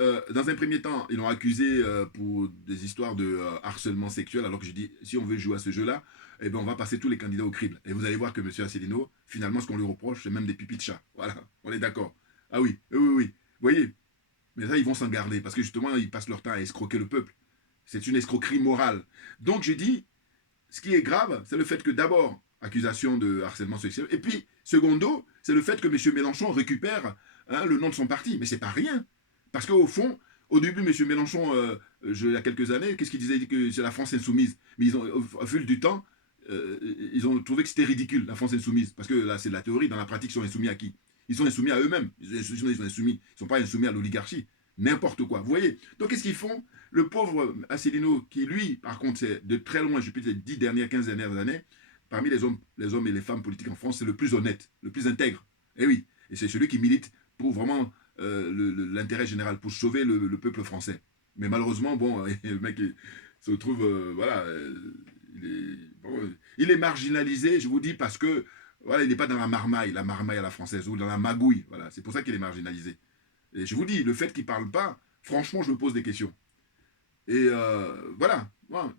dans un premier temps, ils l'ont accusé pour des histoires de harcèlement sexuel, alors que je dis, si on veut jouer à ce jeu-là, eh ben, on va passer tous les candidats au crible. Et vous allez voir que monsieur Asselineau, finalement, ce qu'on lui reproche, c'est même des pipis de chat. Voilà, on est d'accord. Ah oui, oui, oui. Vous voyez? Mais là, ils vont s'en garder, parce que justement, ils passent leur temps à escroquer le peuple. C'est une escroquerie morale. Donc, je dis, ce qui est grave, c'est le fait que d'abord, accusation de harcèlement sexuel, et puis, secondo, c'est le fait que M. Mélenchon récupère le nom de son parti. Mais c'est pas rien. Parce qu'au fond, au début, M. Mélenchon, il y a quelques années, qu'est-ce qu'il disait? Il dit que c'est la France insoumise. Mais ils ont, au fil du temps, ils ont trouvé que c'était ridicule, la France insoumise. Parce que là, c'est de la théorie. Dans la pratique, ils sont insoumis à qui? Ils sont insoumis à eux-mêmes. Ils ne sont pas insoumis à l'oligarchie. N'importe quoi. Vous voyez? Donc, qu'est-ce qu'ils font? Le pauvre Asselineau, qui lui, par contre, c'est de très loin, je peux dire, les 15 dernières années, parmi les hommes et les femmes politiques en France, c'est le plus honnête, le plus intègre. Et oui. Et c'est celui qui milite pour vraiment l'intérêt général, pour sauver le peuple français. Mais malheureusement, bon, le mec il se trouve, voilà, il est marginalisé, je vous dis, parce que voilà, il n'est pas dans la marmaille à la française, ou dans la magouille. Voilà, c'est pour ça qu'il est marginalisé. Et je vous dis, le fait qu'il ne parle pas, franchement, je me pose des questions. Et voilà. Voilà,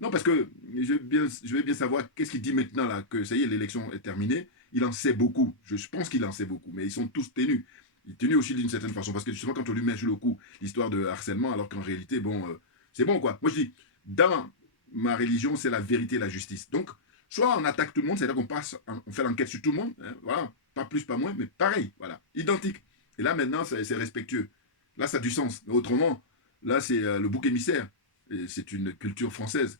non, parce que je vais bien savoir qu'est-ce qu'il dit maintenant, là, que ça y est, l'élection est terminée. Il en sait beaucoup. Je pense qu'il en sait beaucoup, mais ils sont tous tenus. Il est tenu aussi d'une certaine façon, parce que justement, quand on lui met sur le coup l'histoire de harcèlement, alors qu'en réalité, bon, c'est bon, quoi. Moi, je dis, dans ma religion, c'est la vérité et la justice. Donc, soit on attaque tout le monde, c'est-à-dire qu'on on fait l'enquête sur tout le monde, hein, voilà, pas plus, pas moins, mais pareil, voilà, identique. Et là, maintenant, c'est respectueux. Là, ça a du sens. Mais autrement, là, c'est le bouc émissaire. C'est une culture française.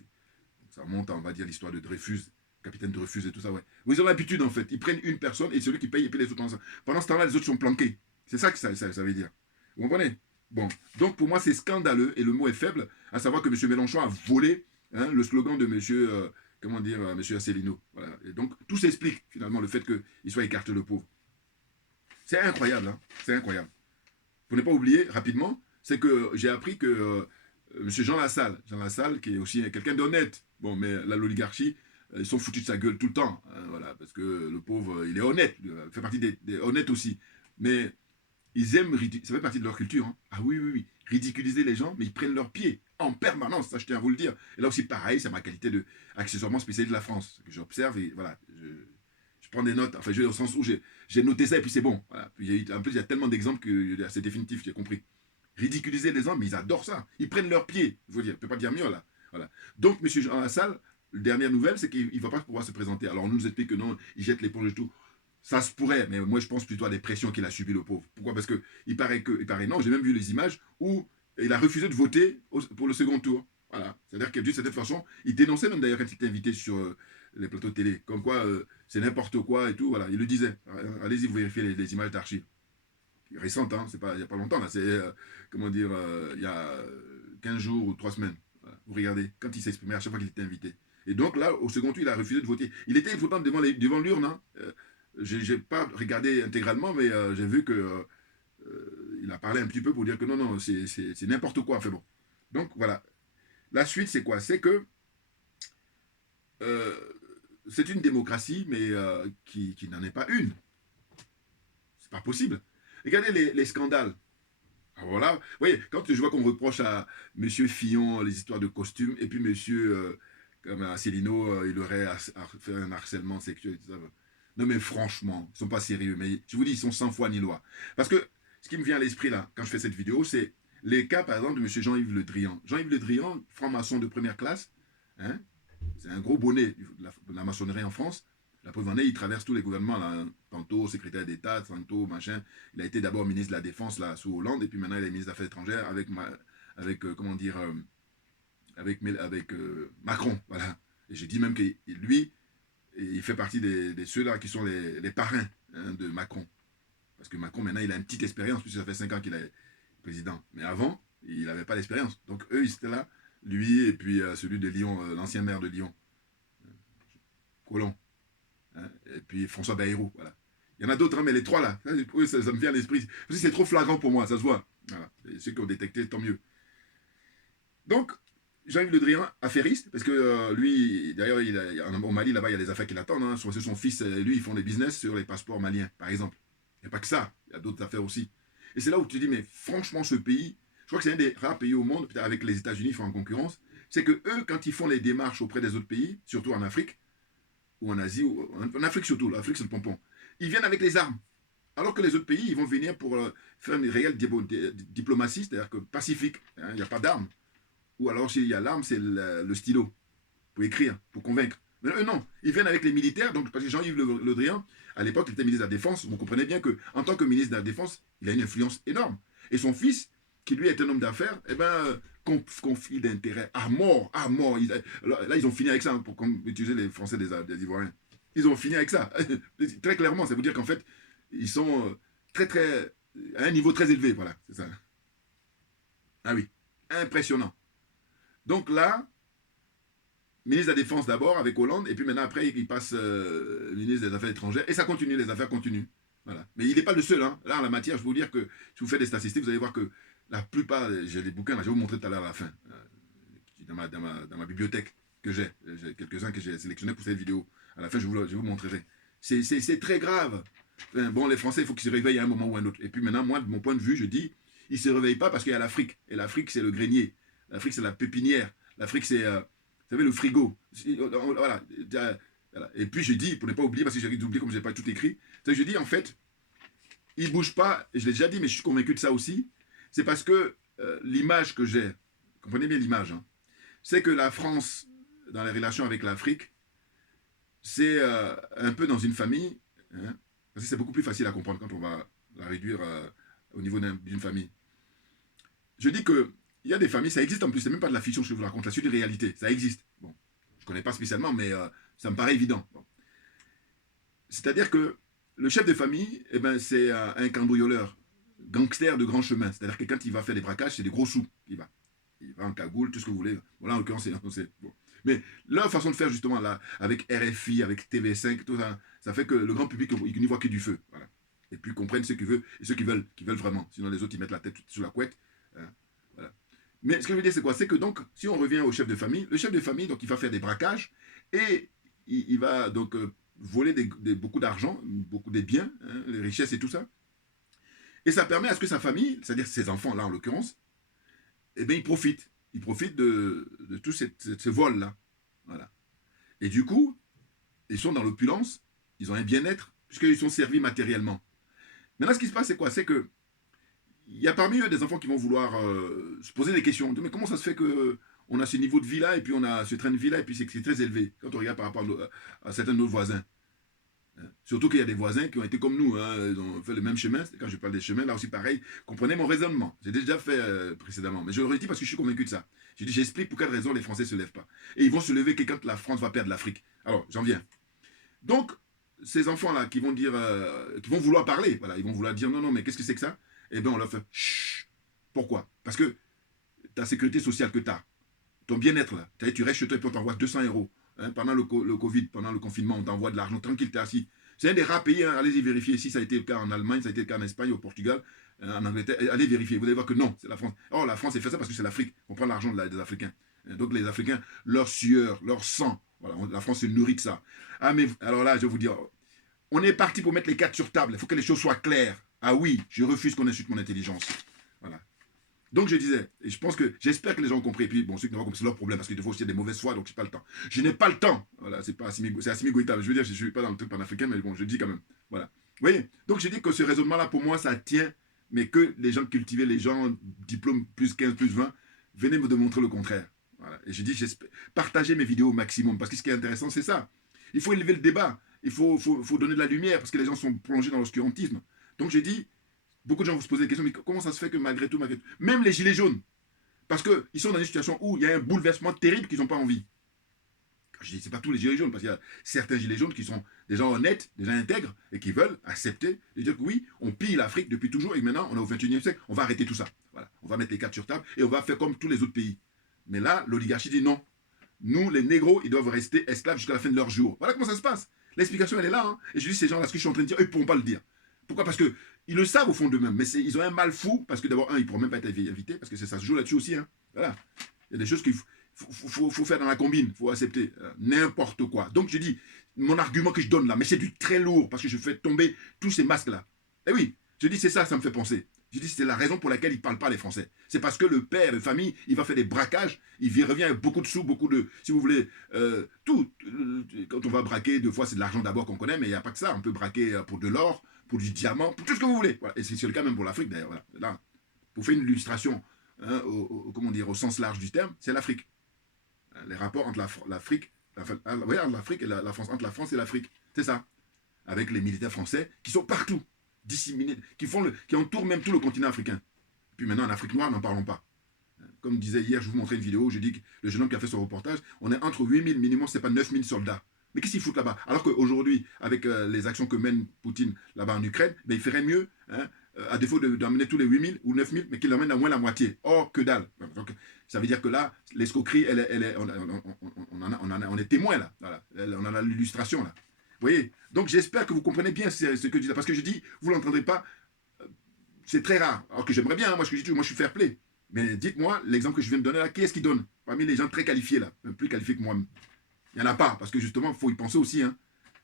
Ça remonte à, on va dire, l'histoire de Dreyfus, capitaine Dreyfus et tout ça, ouais. Où ils ont l'habitude, en fait. Ils prennent une personne et celui qui paye, il paye les autres ensemble. Pendant ce temps-là, les autres sont planqués. C'est ça que ça veut dire. Vous comprenez? Bon. Donc, pour moi, c'est scandaleux, et le mot est faible, à savoir que M. Mélenchon a volé le slogan de M. Comment dire, M. Asselineau. Voilà. Et donc, tout s'explique, finalement, le fait qu'il soit écarté, le pauvre. C'est incroyable, hein. C'est incroyable. Pour ne pas oublier, rapidement, c'est que j'ai appris que M. Jean Lassalle, qui est aussi quelqu'un d'honnête, bon, mais l'oligarchie, ils sont foutus de sa gueule tout le temps, hein, voilà, parce que le pauvre, il est honnête, il fait partie des honnêtes aussi, mais ils aiment, ça fait partie de leur culture, hein. Ah oui, oui, oui, ridiculiser les gens, mais ils prennent leurs pieds en permanence, ça je tiens à vous le dire. Et là aussi, pareil, c'est ma qualité de accessoirement spécialiste de la France, que j'observe et voilà, je prends des notes, enfin, je vais au sens où j'ai noté ça et puis c'est bon, voilà. Puis, en plus, il y a tellement d'exemples que c'est définitif, j'ai compris. Ridiculiser les gens, mais ils adorent ça. Ils prennent leurs pieds. Il faut dire, ne peut pas dire mieux là. Voilà. Donc, M. Jean Lassalle, la dernière nouvelle, c'est qu'il ne va pas pouvoir se présenter. Alors, on nous explique que non, il jette l'éponge et tout. Ça se pourrait, mais moi, je pense plutôt à des pressions qu'il a subies, le pauvre. Pourquoi? Parce qu'il paraît non, j'ai même vu les images où il a refusé de voter pour le second tour. Voilà. C'est-à-dire que d'une certaine façon, il dénonçait même d'ailleurs quand il était invité sur les plateaux de télé, comme quoi c'est n'importe quoi et tout. Voilà, il le disait. Allez-y, vous vérifiez les images d'archives. Récente, hein, c'est pas, il n'y a pas longtemps, là, c'est, comment dire, il y a 15 jours ou 3 semaines. Voilà. Vous regardez, quand il s'exprimait à chaque fois qu'il était invité. Et donc là, au second tour, il a refusé de voter. Il était votant devant l'urne. Hein. Je n'ai pas regardé intégralement, mais j'ai vu que il a parlé un petit peu pour dire que non, non, c'est n'importe quoi. Enfin bon. Donc voilà. La suite, c'est quoi? C'est que euh, c'est une démocratie, mais qui n'en est pas une. C'est pas possible. Regardez les scandales. Alors voilà, vous voyez, quand je vois qu'on reproche à M. Fillon les histoires de costumes, et puis M. Comme Asselineau, il aurait fait un harcèlement sexuel, et tout ça. Non mais franchement, ils ne sont pas sérieux, mais je vous dis, ils sont sans foi ni loi. Parce que ce qui me vient à l'esprit là, quand je fais cette vidéo, c'est les cas par exemple de M. Jean-Yves Le Drian. Jean-Yves Le Drian, franc-maçon de première classe, hein, c'est un gros bonnet de la maçonnerie en France. La preuve en est, il traverse tous les gouvernements, là, tantôt secrétaire d'État, tantôt machin. Il a été d'abord ministre de la Défense là, sous Hollande, et puis maintenant il est ministre des Affaires étrangères avec comment dire, avec Macron. Voilà. Et j'ai dit même que lui, il fait partie de ceux-là qui sont les parrains hein, de Macron. Parce que Macron, maintenant, il a une petite expérience, puisque ça fait 5 ans qu'il est président. Mais avant, il n'avait pas d'expérience. Donc eux, ils étaient là, lui et puis celui de Lyon, l'ancien maire de Lyon, Collomb. Hein, et puis François Bayrou, voilà. Il y en a d'autres, hein, mais les trois là, ça me vient à l'esprit. C'est trop flagrant pour moi, ça se voit. Voilà. Et ceux qui ont détecté, tant mieux. Donc, Jean-Yves Le Drian, affairiste, parce que lui, d'ailleurs, au Mali, là-bas, il y a des affaires qui l'attendent. Hein. C'est son fils et lui, ils font des business sur les passeports maliens, par exemple. Il n'y a pas que ça, il y a d'autres affaires aussi. Et c'est là où tu te dis, mais franchement, ce pays, je crois que c'est un des rares pays au monde, peut-être avec les États-Unis, ils font en concurrence, c'est que eux, quand ils font les démarches auprès des autres pays, surtout en Afrique, ou en Asie, ou en Afrique surtout, l'Afrique c'est le pompon, ils viennent avec les armes. Alors que les autres pays, ils vont venir pour faire une réelle diplomatie, c'est-à-dire que pacifique, hein, il n'y a pas d'armes. Ou alors s'il y a l'arme, c'est le stylo, pour écrire, pour convaincre. Mais eux non, ils viennent avec les militaires, donc parce que Jean-Yves Le Drian, à l'époque, il était ministre de la Défense, vous comprenez bien qu'en tant que ministre de la Défense, il a une influence énorme. Et son fils, qui lui est un homme d'affaires, eh ben, conflit d'intérêts à mort, à mort. Là, ils ont fini avec ça, hein, pour utiliser les Français des Ivoiriens. Ils ont fini avec ça. Très clairement, ça veut dire qu'en fait, ils sont à un niveau très élevé, voilà, c'est ça. Ah oui, impressionnant. Donc là, ministre de la Défense d'abord avec Hollande, et puis maintenant après il passe ministre des Affaires étrangères, et ça continue, les affaires continuent. Voilà. Mais il n'est pas le seul. Hein. Là, en la matière, je vais vous dire que si vous faites des statistiques, vous allez voir que la plupart, j'ai des bouquins, là, je vais vous montrer tout à l'heure à la fin, dans ma bibliothèque que j'ai quelques-uns que j'ai sélectionnés pour cette vidéo. À la fin, je vous montrerai. C'est très grave. Enfin, bon, les Français, il faut qu'ils se réveillent à un moment ou à un autre. Et puis maintenant, moi, de mon point de vue, je dis, ils ne se réveillent pas parce qu'il y a l'Afrique. Et l'Afrique, c'est le grenier. L'Afrique, c'est la pépinière. L'Afrique, c'est, vous savez, le frigo. Voilà. Voilà. Et puis, je dis, pour ne pas oublier, parce que j'ai oublié comme je n'ai pas tout écrit, c'est que je dis, en fait, il ne bouge pas, et je l'ai déjà dit, mais je suis convaincu de ça aussi, c'est parce que l'image que j'ai, comprenez bien l'image, hein, c'est que la France, dans les relations avec l'Afrique, c'est un peu dans une famille, hein, parce que c'est beaucoup plus facile à comprendre quand on va la réduire au niveau d'une famille. Je dis que il y a des familles, ça existe en plus, c'est même pas de la fiction que je vous raconte, c'est une réalité, ça existe. Bon, je ne connais pas spécialement, mais ça me paraît évident. Bon. C'est-à-dire que le chef de famille, eh ben, c'est un cambrioleur, gangster de grand chemin. C'est-à-dire que quand il va faire des braquages, c'est des gros sous. Il va en cagoule, tout ce que vous voulez. Voilà, en l'occurrence, c'est bon. Mais leur façon de faire, justement, là, avec RFI, avec TV5, tout ça, ça fait que le grand public, il n'y voit que du feu. Voilà. Et puis, ils comprennent ce qu'ils veulent et ce qu'ils veulent vraiment. Sinon, les autres, ils mettent la tête sous la couette. Hein, voilà. Mais ce que je veux dire, c'est quoi? C'est que donc, si on revient au chef de famille, le chef de famille, donc, il va faire des braquages et il va donc voler beaucoup d'argent, beaucoup de biens, hein, les richesses et tout ça. Et ça permet à ce que sa famille, c'est-à-dire ses enfants, là, en l'occurrence, eh bien, ils profitent. Ils profitent de tout ce vol-là. Voilà. Et du coup, ils sont dans l'opulence, ils ont un bien-être, puisqu'ils sont servis matériellement. Maintenant, ce qui se passe, c'est quoi? C'est que il y a parmi eux des enfants qui vont vouloir se poser des questions. Mais comment ça se fait qu'on a ce niveau de vie-là, et puis on a ce train de vie-là, et puis c'est très élevé, quand on regarde par rapport à certains de nos voisins. Surtout qu'il y a des voisins qui ont été comme nous, hein, ils ont fait le même chemin. Quand je parle des chemins, là aussi pareil, comprenez mon raisonnement. J'ai déjà fait précédemment, mais je le redis parce que je suis convaincu de ça. J'ai dit, j'explique pour quelle raison les Français ne se lèvent pas. Et ils vont se lever que quand la France va perdre l'Afrique. Alors, j'en viens. Donc, ces enfants-là qui vont dire, qui vont vouloir parler, voilà, ils vont vouloir dire, non, non, mais qu'est-ce que c'est que ça? Eh bien, on leur fait, chut. Pourquoi? Parce que ta sécurité sociale que tu as, ton bien-être là, tu restes chez toi et puis on t'envoie 200 euros. Hein, pendant le Covid, pendant le confinement, on t'envoie de l'argent tranquille, tu es assis. C'est un des rares pays, hein, allez-y vérifier si ça a été le cas en Allemagne, ça a été le cas en Espagne, au Portugal, en Angleterre. Allez vérifier, vous allez voir que non, c'est la France. Or, la France, elle fait ça parce que c'est l'Afrique. On prend l'argent des Africains. Donc, les Africains, leur sueur, leur sang, voilà, la France se nourrit de ça. Ah, mais alors là, je vais vous dire, on est parti pour mettre les cartes sur table. Il faut que les choses soient claires. Ah oui, je refuse qu'on insulte mon intelligence. Voilà. Donc je disais, et je pense que, j'espère que les gens ont compris, et puis bon, ceux qui n'ont pas compris, c'est leur problème, parce qu'il des fois aussi il y a des mauvaises foi, donc je n'ai pas le temps. Je n'ai pas le temps, voilà, c'est Assimi Goïta, je veux dire, je ne suis pas dans le truc panafricain, mais bon, je dis quand même, voilà. Vous voyez, donc je dis que ce raisonnement-là, pour moi, ça tient, mais que les gens cultivés, les gens, diplôme plus 15, plus 20, venez me démontrer le contraire. Voilà. Et je dis, partagez mes vidéos au maximum, parce que ce qui est intéressant, c'est ça. Il faut élever le débat, il faut donner de la lumière, parce que les gens sont plongés dans l'obscurantisme. Donc je dis, beaucoup de gens vont se poser des questions, mais comment ça se fait que malgré tout, même les gilets jaunes, parce qu'ils sont dans une situation où il y a un bouleversement terrible qu'ils n'ont pas envie. Je dis, c'est pas tous les gilets jaunes, parce qu'il y a certains gilets jaunes qui sont des gens honnêtes, des gens intègres, et qui veulent accepter de dire que oui, on pille l'Afrique depuis toujours, et maintenant, on est au 21e siècle, on va arrêter tout ça. Voilà. On va mettre les cartes sur table, et on va faire comme tous les autres pays. Mais là, l'oligarchie dit non. Nous, les négros, ils doivent rester esclaves jusqu'à la fin de leur jour. Voilà comment ça se passe. L'explication, elle est là. Hein. Et je dis, ces gens-là, ce que je suis en train de dire, eux, ils ne pourront pas le dire. Pourquoi? Parce que ils le savent au fond d'eux-mêmes, mais ils ont un mal fou, parce que d'abord, ils ne pourront même pas être invités, parce que ça se joue là-dessus aussi. Hein. Voilà. Il y a des choses qu'il faut faire dans la combine, il faut accepter n'importe quoi. Donc je dis, mon argument que je donne là, mais c'est du très lourd, parce que je fais tomber tous ces masques-là. Et oui, je dis, c'est ça me fait penser. Je dis, c'est la raison pour laquelle ils ne parlent pas les Français. C'est parce que le père de famille, il va faire des braquages, il revient avec beaucoup de sous, beaucoup de, si vous voulez, tout. Quand on va braquer, deux fois, c'est de l'argent d'abord qu'on connaît, mais il n'y a pas que ça. On peut braquer pour de l'or, pour du diamant, pour tout ce que vous voulez. Voilà. Et c'est le cas même pour l'Afrique, d'ailleurs. Voilà. Là, pour faire une illustration, hein, comment dire, au sens large du terme, c'est l'Afrique. Les rapports entre l'Afrique, l'Afrique et la France, entre la France et l'Afrique, c'est ça. Avec les militaires français qui sont partout, disséminés, qui entourent même tout le continent africain. Puis maintenant, en Afrique noire, n'en parlons pas. Comme disait hier, je vous montrais une vidéo où je dis que le jeune homme qui a fait son reportage, on est entre 8000 minimum, c'est pas 9000 soldats. Mais qu'est-ce qu'ils foutent là-bas? Alors qu'aujourd'hui, avec les actions que mène Poutine là-bas en Ukraine, ben, il ferait mieux, hein, à défaut d'emmener tous les 8000 ou 9000, mais qu'il emmène à moins la moitié. Or, que dalle. Donc, ça veut dire que là, l'escroquerie, on est témoin là. Voilà. On en a l'illustration là. Vous voyez? Donc j'espère que vous comprenez bien ce que je dis là. Parce que je dis, vous ne l'entendrez pas, c'est très rare. Alors que j'aimerais bien, hein, moi je suis fair play. Mais dites-moi, l'exemple que je viens de donner là, qui est-ce qui donne? Parmi les gens très qualifiés là, plus qualifiés que moi. Il n'y en a pas, parce que justement, il faut y penser aussi. Hein.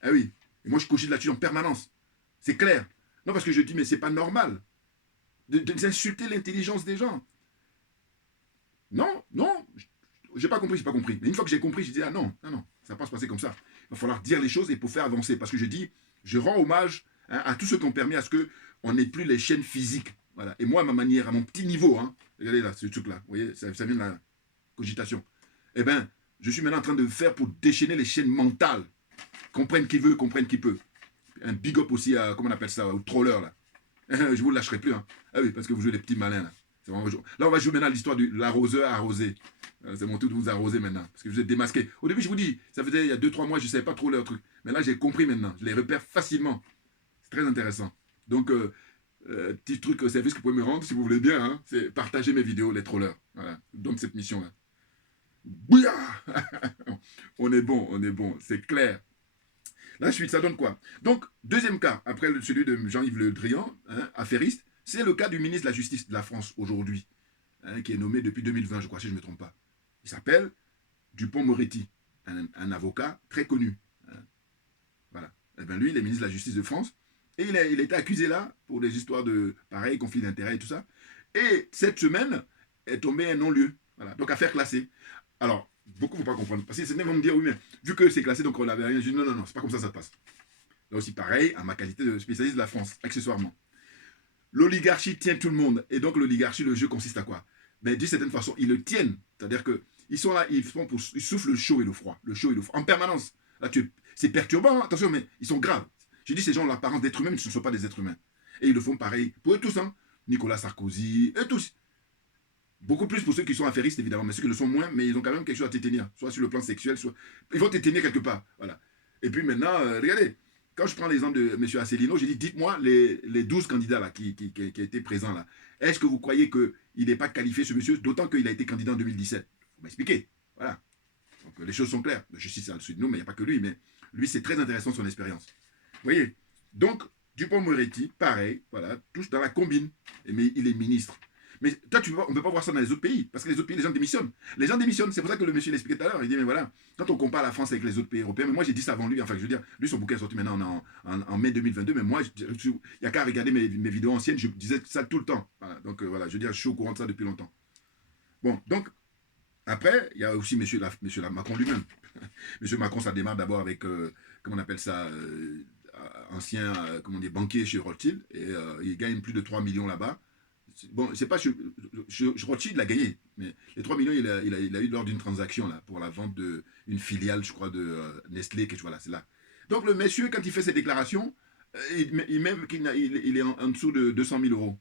Ah oui. Et moi je cogite là-dessus en permanence. C'est clair. Non, parce que je dis, mais c'est pas normal d'insulter l'intelligence des gens. Non, non, j'ai pas compris, j'ai pas compris. Mais une fois que j'ai compris, j'ai dit, ah non, non, non, ça va pas se passer comme ça. Il va falloir dire les choses et pour faire avancer. Parce que je dis, je rends hommage à tous ceux qui ont permis à ce qu'on n'ait plus les chaînes physiques. Voilà. Et moi, à ma manière, à mon petit niveau, hein, regardez là, ce truc-là, vous voyez, ça vient de la cogitation. Eh bien, je suis maintenant en train de faire pour déchaîner les chaînes mentales. Comprenne qui veut, comprenne qui peut. Un big up aussi à, comment on appelle ça, au troller là. Je vous lâcherai plus. Hein. Ah oui, parce que vous jouez les petits malins là. Là, on va jouer maintenant l'histoire de l'arroseur arrosé. C'est mon tour de vous arroser maintenant. Parce que vous êtes démasqué. Au début, je vous dis, ça faisait il y a 2-3 mois, je ne savais pas trop leur truc. Mais là, j'ai compris maintenant. Je les repère facilement. C'est très intéressant. Donc, petit truc, service que vous pouvez me rendre, si vous voulez bien, hein, c'est partager mes vidéos, les trollers. Voilà. Donc, cette mission-là. Bouya. On est bon, c'est clair. La suite, ça donne quoi? Donc, deuxième cas, après celui de Jean-Yves Le Drian, hein, affairiste, c'est le cas du ministre de la Justice de la France aujourd'hui, hein, qui est nommé depuis 2020, je crois, si je ne me trompe pas. Il s'appelle Dupond-Moretti, un avocat très connu. Hein. Voilà. Et bien lui, il est ministre de la Justice de France, et il a été accusé là, pour des histoires de, pareil, conflit d'intérêts et tout ça. Et cette semaine est tombé un non-lieu. Voilà. Donc, affaire classée. Alors, beaucoup ne vont pas comprendre. Parce que certains vont me dire, oui, mais vu que c'est classé, donc on n'avait rien. Je dis, non, non, non, c'est pas comme ça se passe. Là aussi, pareil, à ma qualité de spécialiste de la France, accessoirement. L'oligarchie tient tout le monde. Et donc, l'oligarchie, le jeu consiste à quoi? Ben, d'une certaine façon, ils le tiennent. C'est-à-dire qu'ils sont là, ils soufflent le chaud et le froid. Le chaud et le froid. En permanence. Là, c'est perturbant, hein, attention, mais ils sont graves. Je dis, ces gens ont l'apparence d'êtres humains, mais ce ne sont pas des êtres humains. Et ils le font pareil pour eux tous. Hein. Nicolas Sarkozy, eux tous. Beaucoup plus pour ceux qui sont affairistes, évidemment, mais ceux qui le sont moins, mais ils ont quand même quelque chose à tétenir. Soit sur le plan sexuel, soit... Ils vont tétenir quelque part. Voilà. Et puis maintenant, regardez. Quand je prends l'exemple de M. Asselineau, j'ai dit, dites-moi les 12 candidats là, qui étaient présents là. Est-ce que vous croyez qu'il n'est pas qualifié, ce monsieur, d'autant qu'il a été candidat en 2017? Vous m'expliquez. Voilà. Donc les choses sont claires. La justice est à dessus de nous, mais il n'y a pas que lui. Mais lui, c'est très intéressant son expérience. Vous voyez? Donc, Dupond-Moretti, pareil, voilà, tous dans la combine. Mais il est ministre. Mais toi, on ne peut pas voir ça dans les autres pays, parce que les autres pays, les gens démissionnent. Les gens démissionnent, c'est pour ça que le monsieur l'expliquait tout à l'heure. Il dit, mais voilà, quand on compare la France avec les autres pays européens, mais moi j'ai dit ça avant lui, enfin je veux dire, lui son bouquin est sorti maintenant en mai 2022, mais moi, il n'y a qu'à regarder mes vidéos anciennes, je disais ça tout le temps. Voilà, donc voilà, je veux dire, je suis au courant de ça depuis longtemps. Bon, donc, après, il y a aussi monsieur Macron lui-même. Monsieur Macron, ça démarre d'abord avec, comment on appelle ça, ancien banquier chez Rothschild, et il gagne plus de 3 millions là-bas. Bon, c'est pas Rothschild l'a gagné, mais les 3 millions, il a eu lors d'une transaction là, pour la vente d'une filiale, je crois, de Nestlé, que voilà, c'est là. Donc le monsieur, quand il fait ses déclarations, il est en dessous de 200 000 euros.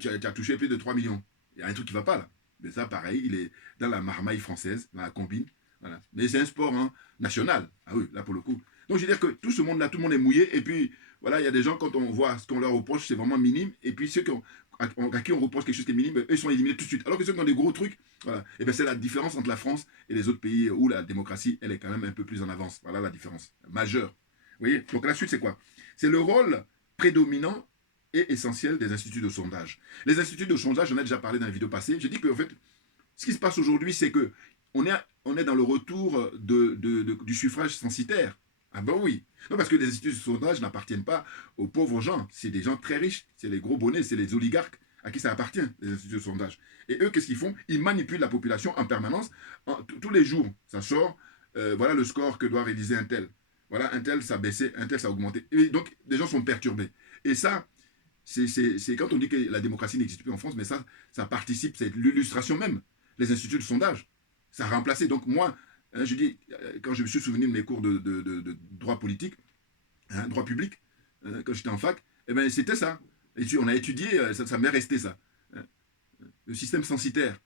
Tu as touché plus de 3 millions. Il y a un truc qui ne va pas là. Mais ça, pareil, il est dans la marmaille française, dans la combine. Voilà. Mais c'est un sport hein, national. Ah oui, là pour le coup. Donc je veux dire que tout ce monde-là, tout le monde est mouillé. Et puis, voilà, il y a des gens, quand on voit ce qu'on leur reproche, c'est vraiment minime. Et puis ceux à qui on reproche quelque chose qui est minime, eux sont éliminés tout de suite. Alors que ceux qui ont des gros trucs, voilà, et bien c'est la différence entre la France et les autres pays où la démocratie, elle est quand même un peu plus en avance. Voilà la différence majeure. Vous voyez? Donc la suite, c'est quoi? C'est le rôle prédominant et essentiel des instituts de sondage. Les instituts de sondage, j'en ai déjà parlé dans la vidéo passée. J'ai dit que en fait, ce qui se passe aujourd'hui, c'est que on est dans le retour du suffrage censitaire. Ah ben oui. Non, parce que les instituts de sondage n'appartiennent pas aux pauvres gens. C'est des gens très riches. C'est les gros bonnets, c'est les oligarques à qui ça appartient, les instituts de sondage. Et eux, qu'est-ce qu'ils font? Ils manipulent la population en permanence. Tous les jours, ça sort. Voilà le score que doit réaliser un tel. Voilà, un tel, ça a baissé, un tel, ça a augmenté. Et donc, les gens sont perturbés. Et ça, c'est quand on dit que la démocratie n'existe plus en France, mais ça participe, c'est l'illustration même. Les instituts de sondage, ça a remplacé. Donc moi, hein, je dis, quand je me suis souvenu de mes cours de droit politique, hein, droit public, quand j'étais en fac, eh ben, c'était ça. Et on a étudié, ça m'est resté ça. Hein. Le système censitaire,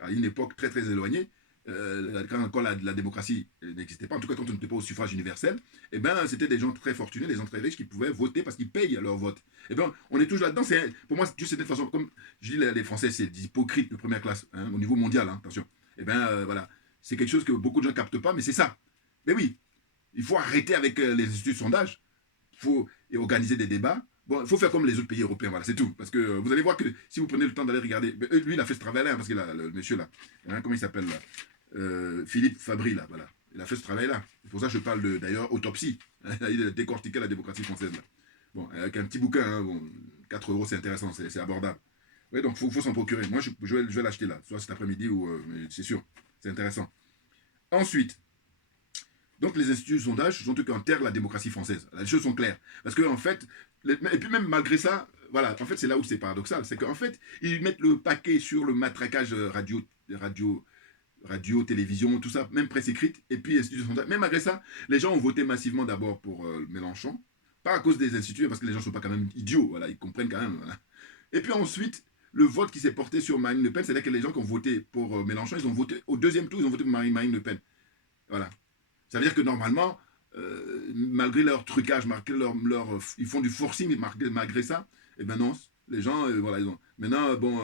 à une époque très très éloignée, quand la démocratie n'existait pas, en tout cas quand on n'était pas au suffrage universel, eh ben, c'était des gens très fortunés, des gens très riches qui pouvaient voter parce qu'ils payent leur vote. Eh ben, on est toujours là-dedans. Pour moi, de cette façon, comme je dis, les Français, c'est des hypocrites de première classe, hein, au niveau mondial, hein, attention. Eh ben, voilà, c'est quelque chose que beaucoup de gens ne captent pas, mais c'est ça. Mais oui, il faut arrêter avec les instituts de sondage, il faut organiser des débats. Bon, il faut faire comme les autres pays européens, voilà, c'est tout. Parce que vous allez voir que si vous prenez le temps d'aller regarder, lui, il a fait ce travail-là, hein, parce que le monsieur là, hein, comment il s'appelle là, Philippe Fabry, là, voilà. Il a fait ce travail-là. C'est pour ça que je parle d'ailleurs, autopsie. Il a décortiqué la démocratie française, là. Bon, avec un petit bouquin, hein, bon, 4 euros, c'est intéressant, c'est abordable. Oui, donc il faut s'en procurer. Moi, je vais l'acheter là, soit cet après-midi ou c'est sûr. C'est intéressant. Ensuite, donc les instituts de sondage sont eux qui enterrent la démocratie française. Les choses sont claires. Parce que en fait, et puis même malgré ça, voilà, en fait c'est là où c'est paradoxal, c'est qu'en fait, ils mettent le paquet sur le matraquage radio, télévision, tout ça, même presse écrite, et puis instituts de sondage. Même malgré ça, les gens ont voté massivement d'abord pour Mélenchon, pas à cause des instituts, parce que les gens ne sont pas quand même idiots, voilà, ils comprennent quand même. Voilà. Et puis ensuite, le vote qui s'est porté sur Marine Le Pen, c'est-à-dire que les gens qui ont voté pour Mélenchon, ils ont voté au deuxième tour, ils ont voté pour Marine Le Pen. Voilà. Ça veut dire que normalement, malgré leur trucage, malgré ils font du forcing, malgré ça, et ben non, les gens, voilà, ils ont. Maintenant, bon,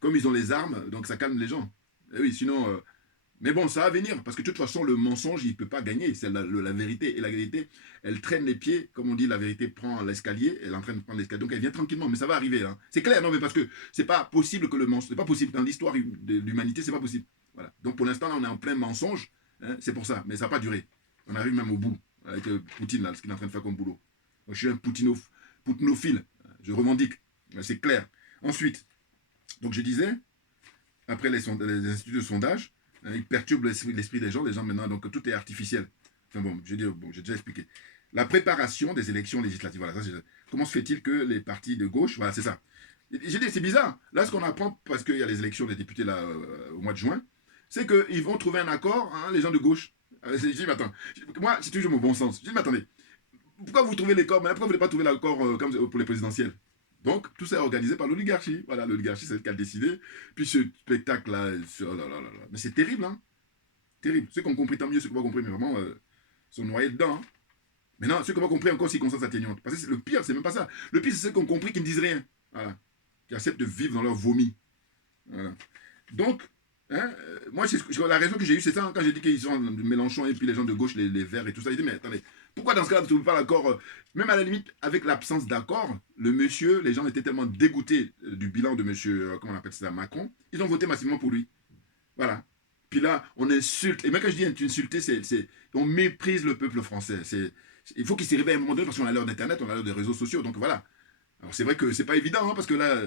comme ils ont les armes, donc ça calme les gens. Et oui, sinon. Mais bon, ça va venir, parce que de toute façon, le mensonge, il ne peut pas gagner. C'est la vérité. Et la vérité, elle traîne les pieds. Comme on dit, la vérité prend l'escalier, elle est en train de prendre l'escalier. Donc elle vient tranquillement, mais ça va arriver. Hein. C'est clair, non, mais parce que c'est pas possible que le mensonge. C'est pas possible. Dans l'histoire de l'humanité, c'est pas possible. Voilà. Donc pour l'instant, là, on est en plein mensonge. Hein, c'est pour ça. Mais ça n'a pas duré. On arrive même au bout. Avec Poutine, là, ce qu'il est en train de faire comme boulot. Moi, je suis un poutinophile. Je revendique. C'est clair. Ensuite, donc je disais, après les instituts de sondage, il perturbe l'esprit des gens maintenant, donc tout est artificiel. Enfin bon, j'ai déjà expliqué. La préparation des élections législatives, voilà, ça, comment se fait-il que les partis de gauche, voilà, c'est ça. J'ai dit, c'est bizarre. Là, ce qu'on apprend, parce qu'il y a les élections des députés là, au mois de juin, c'est qu'ils vont trouver un accord, hein, les gens de gauche. J'ai dit, mais attends, moi, c'est toujours mon bon sens. J'ai dit, mais attendez, pourquoi vous trouvez l'accord, mais pourquoi vous ne voulez pas trouver l'accord comme pour les présidentielles? Donc, tout ça est organisé par l'oligarchie. Voilà, l'oligarchie, c'est elle qui a décidé. Puis ce spectacle-là, oh là là là là. Mais c'est terrible, hein. Terrible. Ceux qui ont compris, tant mieux. Ceux qui n'ont pas compris, mais vraiment, sont noyés dedans. Hein. Mais non, ceux qui n'ont pas compris, encore circonstances atténuantes. Parce que le pire, c'est même pas ça. Le pire, c'est ceux qui ont compris, qui ne disent rien. Voilà. Qui acceptent de vivre dans leur vomi. Voilà. Donc, hein, moi, la raison que j'ai eue, c'est ça. Hein, quand j'ai dit qu'ils sont Mélenchon et puis les gens de gauche, les Verts et tout ça, j'ai dit, mais attendez, pourquoi dans ce cas-là, vous ne trouvez pas l'accord même à la limite, avec l'absence d'accord, le monsieur, les gens étaient tellement dégoûtés du bilan de monsieur, comment on appelle ça, Macron, ils ont voté massivement pour lui. Voilà. Puis là, on insulte. Et même quand je dis insulter, on méprise le peuple français. Il faut qu'il s'y réveille à un moment donné parce qu'on a l'heure d'Internet, on a l'heure des réseaux sociaux. Donc voilà. Alors c'est vrai que c'est pas évident, hein, parce que là,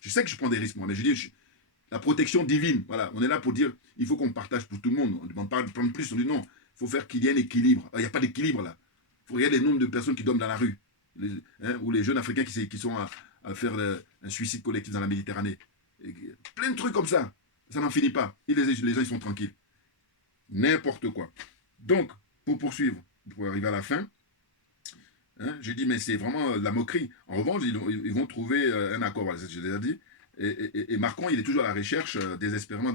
je sais que je prends des risques, moi, mais je dis, la protection divine, voilà. On est là pour dire, il faut qu'on partage pour tout le monde. On ne demande pas de prendre plus, on dit non, il faut faire qu'il y ait un équilibre. Il n'y a pas d'équilibre là. Il faut regarder le nombre de personnes qui dorment dans la rue. Ou les jeunes Africains qui sont à faire un suicide collectif dans la Méditerranée. Et plein de trucs comme ça. Ça n'en finit pas. Et les gens, ils sont tranquilles. N'importe quoi. Donc, pour poursuivre, pour arriver à la fin, hein, j'ai dit, mais c'est vraiment de la moquerie. En revanche, ils vont trouver un accord, voilà, c'est ce que j'ai déjà dit. Et Macron, il est toujours à la recherche désespérément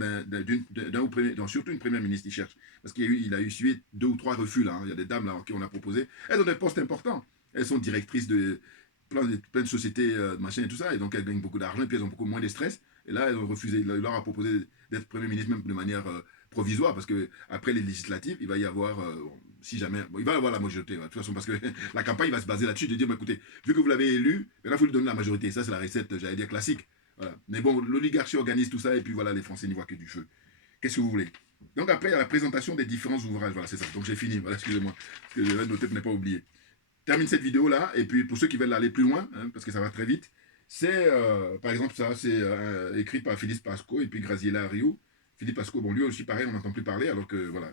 surtout une première ministre, il cherche. Parce qu'il a eu suivi 2 ou 3 refus, là. Hein. Il y a des dames, là, qui on a proposé. Elles ont des postes importants. Elles sont directrices de plein de sociétés, machin et tout ça. Et donc, elles gagnent beaucoup d'argent et puis elles ont beaucoup moins de stress. Et là, elles ont refusé. Il leur a proposé d'être premier ministre, même de manière provisoire, parce que après les législatives, il va y avoir, si jamais, bon, il va y avoir la majorité, de toute façon, parce que la campagne va se baser là-dessus, de dire, bah, écoutez, vu que vous l'avez élu, là, il faut lui donner la majorité. Ça, c'est la recette, j'allais dire, classique. Voilà. Mais bon, l'oligarchie organise tout ça, et puis voilà, les Français n'y voient que du feu. Qu'est-ce que vous voulez? Donc après, il y a la présentation des différents ouvrages. Voilà, c'est ça. Donc j'ai fini. Voilà, excusez-moi. Parce que je vais noter pour ne pas oublier. Termine cette vidéo-là, et puis pour ceux qui veulent aller plus loin, hein, parce que ça va très vite, c'est, par exemple, ça, c'est écrit par Philippe Pasco et puis Graziella Rio. Philippe Pasco, bon, lui aussi, pareil, on n'entend plus parler, alors que, voilà,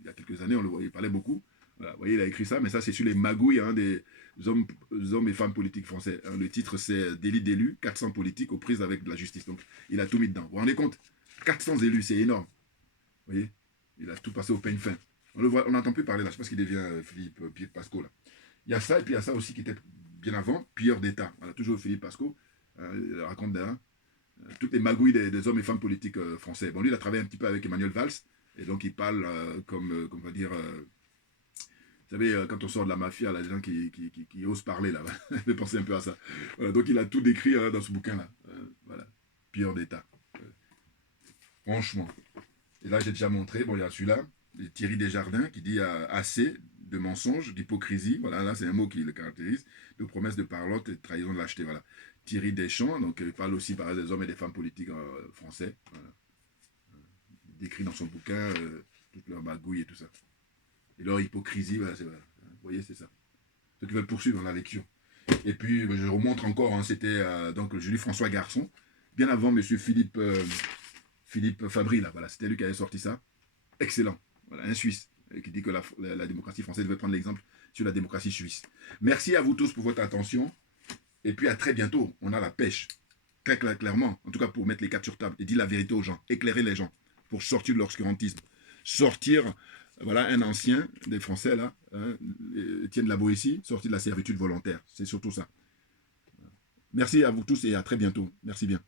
il y a quelques années, on le voyait, il parlait beaucoup. Voilà, vous voyez, il a écrit ça, mais ça, c'est sur les magouilles hein, des hommes et femmes politiques français. Hein. Le titre, c'est Délit d'élus, 400 politiques aux prises avec de la justice. Donc, il a tout mis dedans. Vous vous rendez compte? 400 élus, c'est énorme. Vous voyez? Il a tout passé au peigne fin. On n'entend plus parler là, je ne sais pas ce qu'il devient, Philippe Pasco, là. Il y a ça, et puis il y a ça aussi qui était bien avant, pilleur d'État. Voilà, toujours Philippe Pasco, il raconte toutes les magouilles des hommes et femmes politiques français. Bon, lui, il a travaillé un petit peu avec Emmanuel Valls, et donc il parle comme on va dire, vous savez, quand on sort de la mafia, là, les gens qui osent parler, là, je vais penser un peu à ça. Voilà, donc il a tout décrit dans ce bouquin-là. Voilà, pilleur d'État. Franchement. Et là, j'ai déjà montré, bon, il y a celui-là, Thierry Desjardins, qui dit assez de mensonges, d'hypocrisie, voilà, là c'est un mot qui le caractérise, de promesses de parlotte et de trahison de lâcheté, voilà. Thierry Deschamps, donc il parle aussi par des hommes et des femmes politiques français, voilà. Il décrit dans son bouquin toute leur magouille et tout ça. Et leur hypocrisie, voilà, voilà. Vous voyez, c'est ça. Ceux qui veulent poursuivre dans la lecture. Et puis, je remontre encore, hein, c'était donc Julie-François Garçon, bien avant M. Philippe Fabry, là, voilà, c'était lui qui avait sorti ça. Excellent. Voilà, un Suisse qui dit que la démocratie française devait prendre l'exemple sur la démocratie suisse. Merci à vous tous pour votre attention. Et puis à très bientôt. On a la pêche. Très clairement, en tout cas pour mettre les cartes sur table et dire la vérité aux gens, éclairer les gens pour sortir de l'obscurantisme. Sortir, voilà, un ancien des Français, là, hein, Étienne Laboétie, sortir de la servitude volontaire. C'est surtout ça. Merci à vous tous et à très bientôt. Merci bien.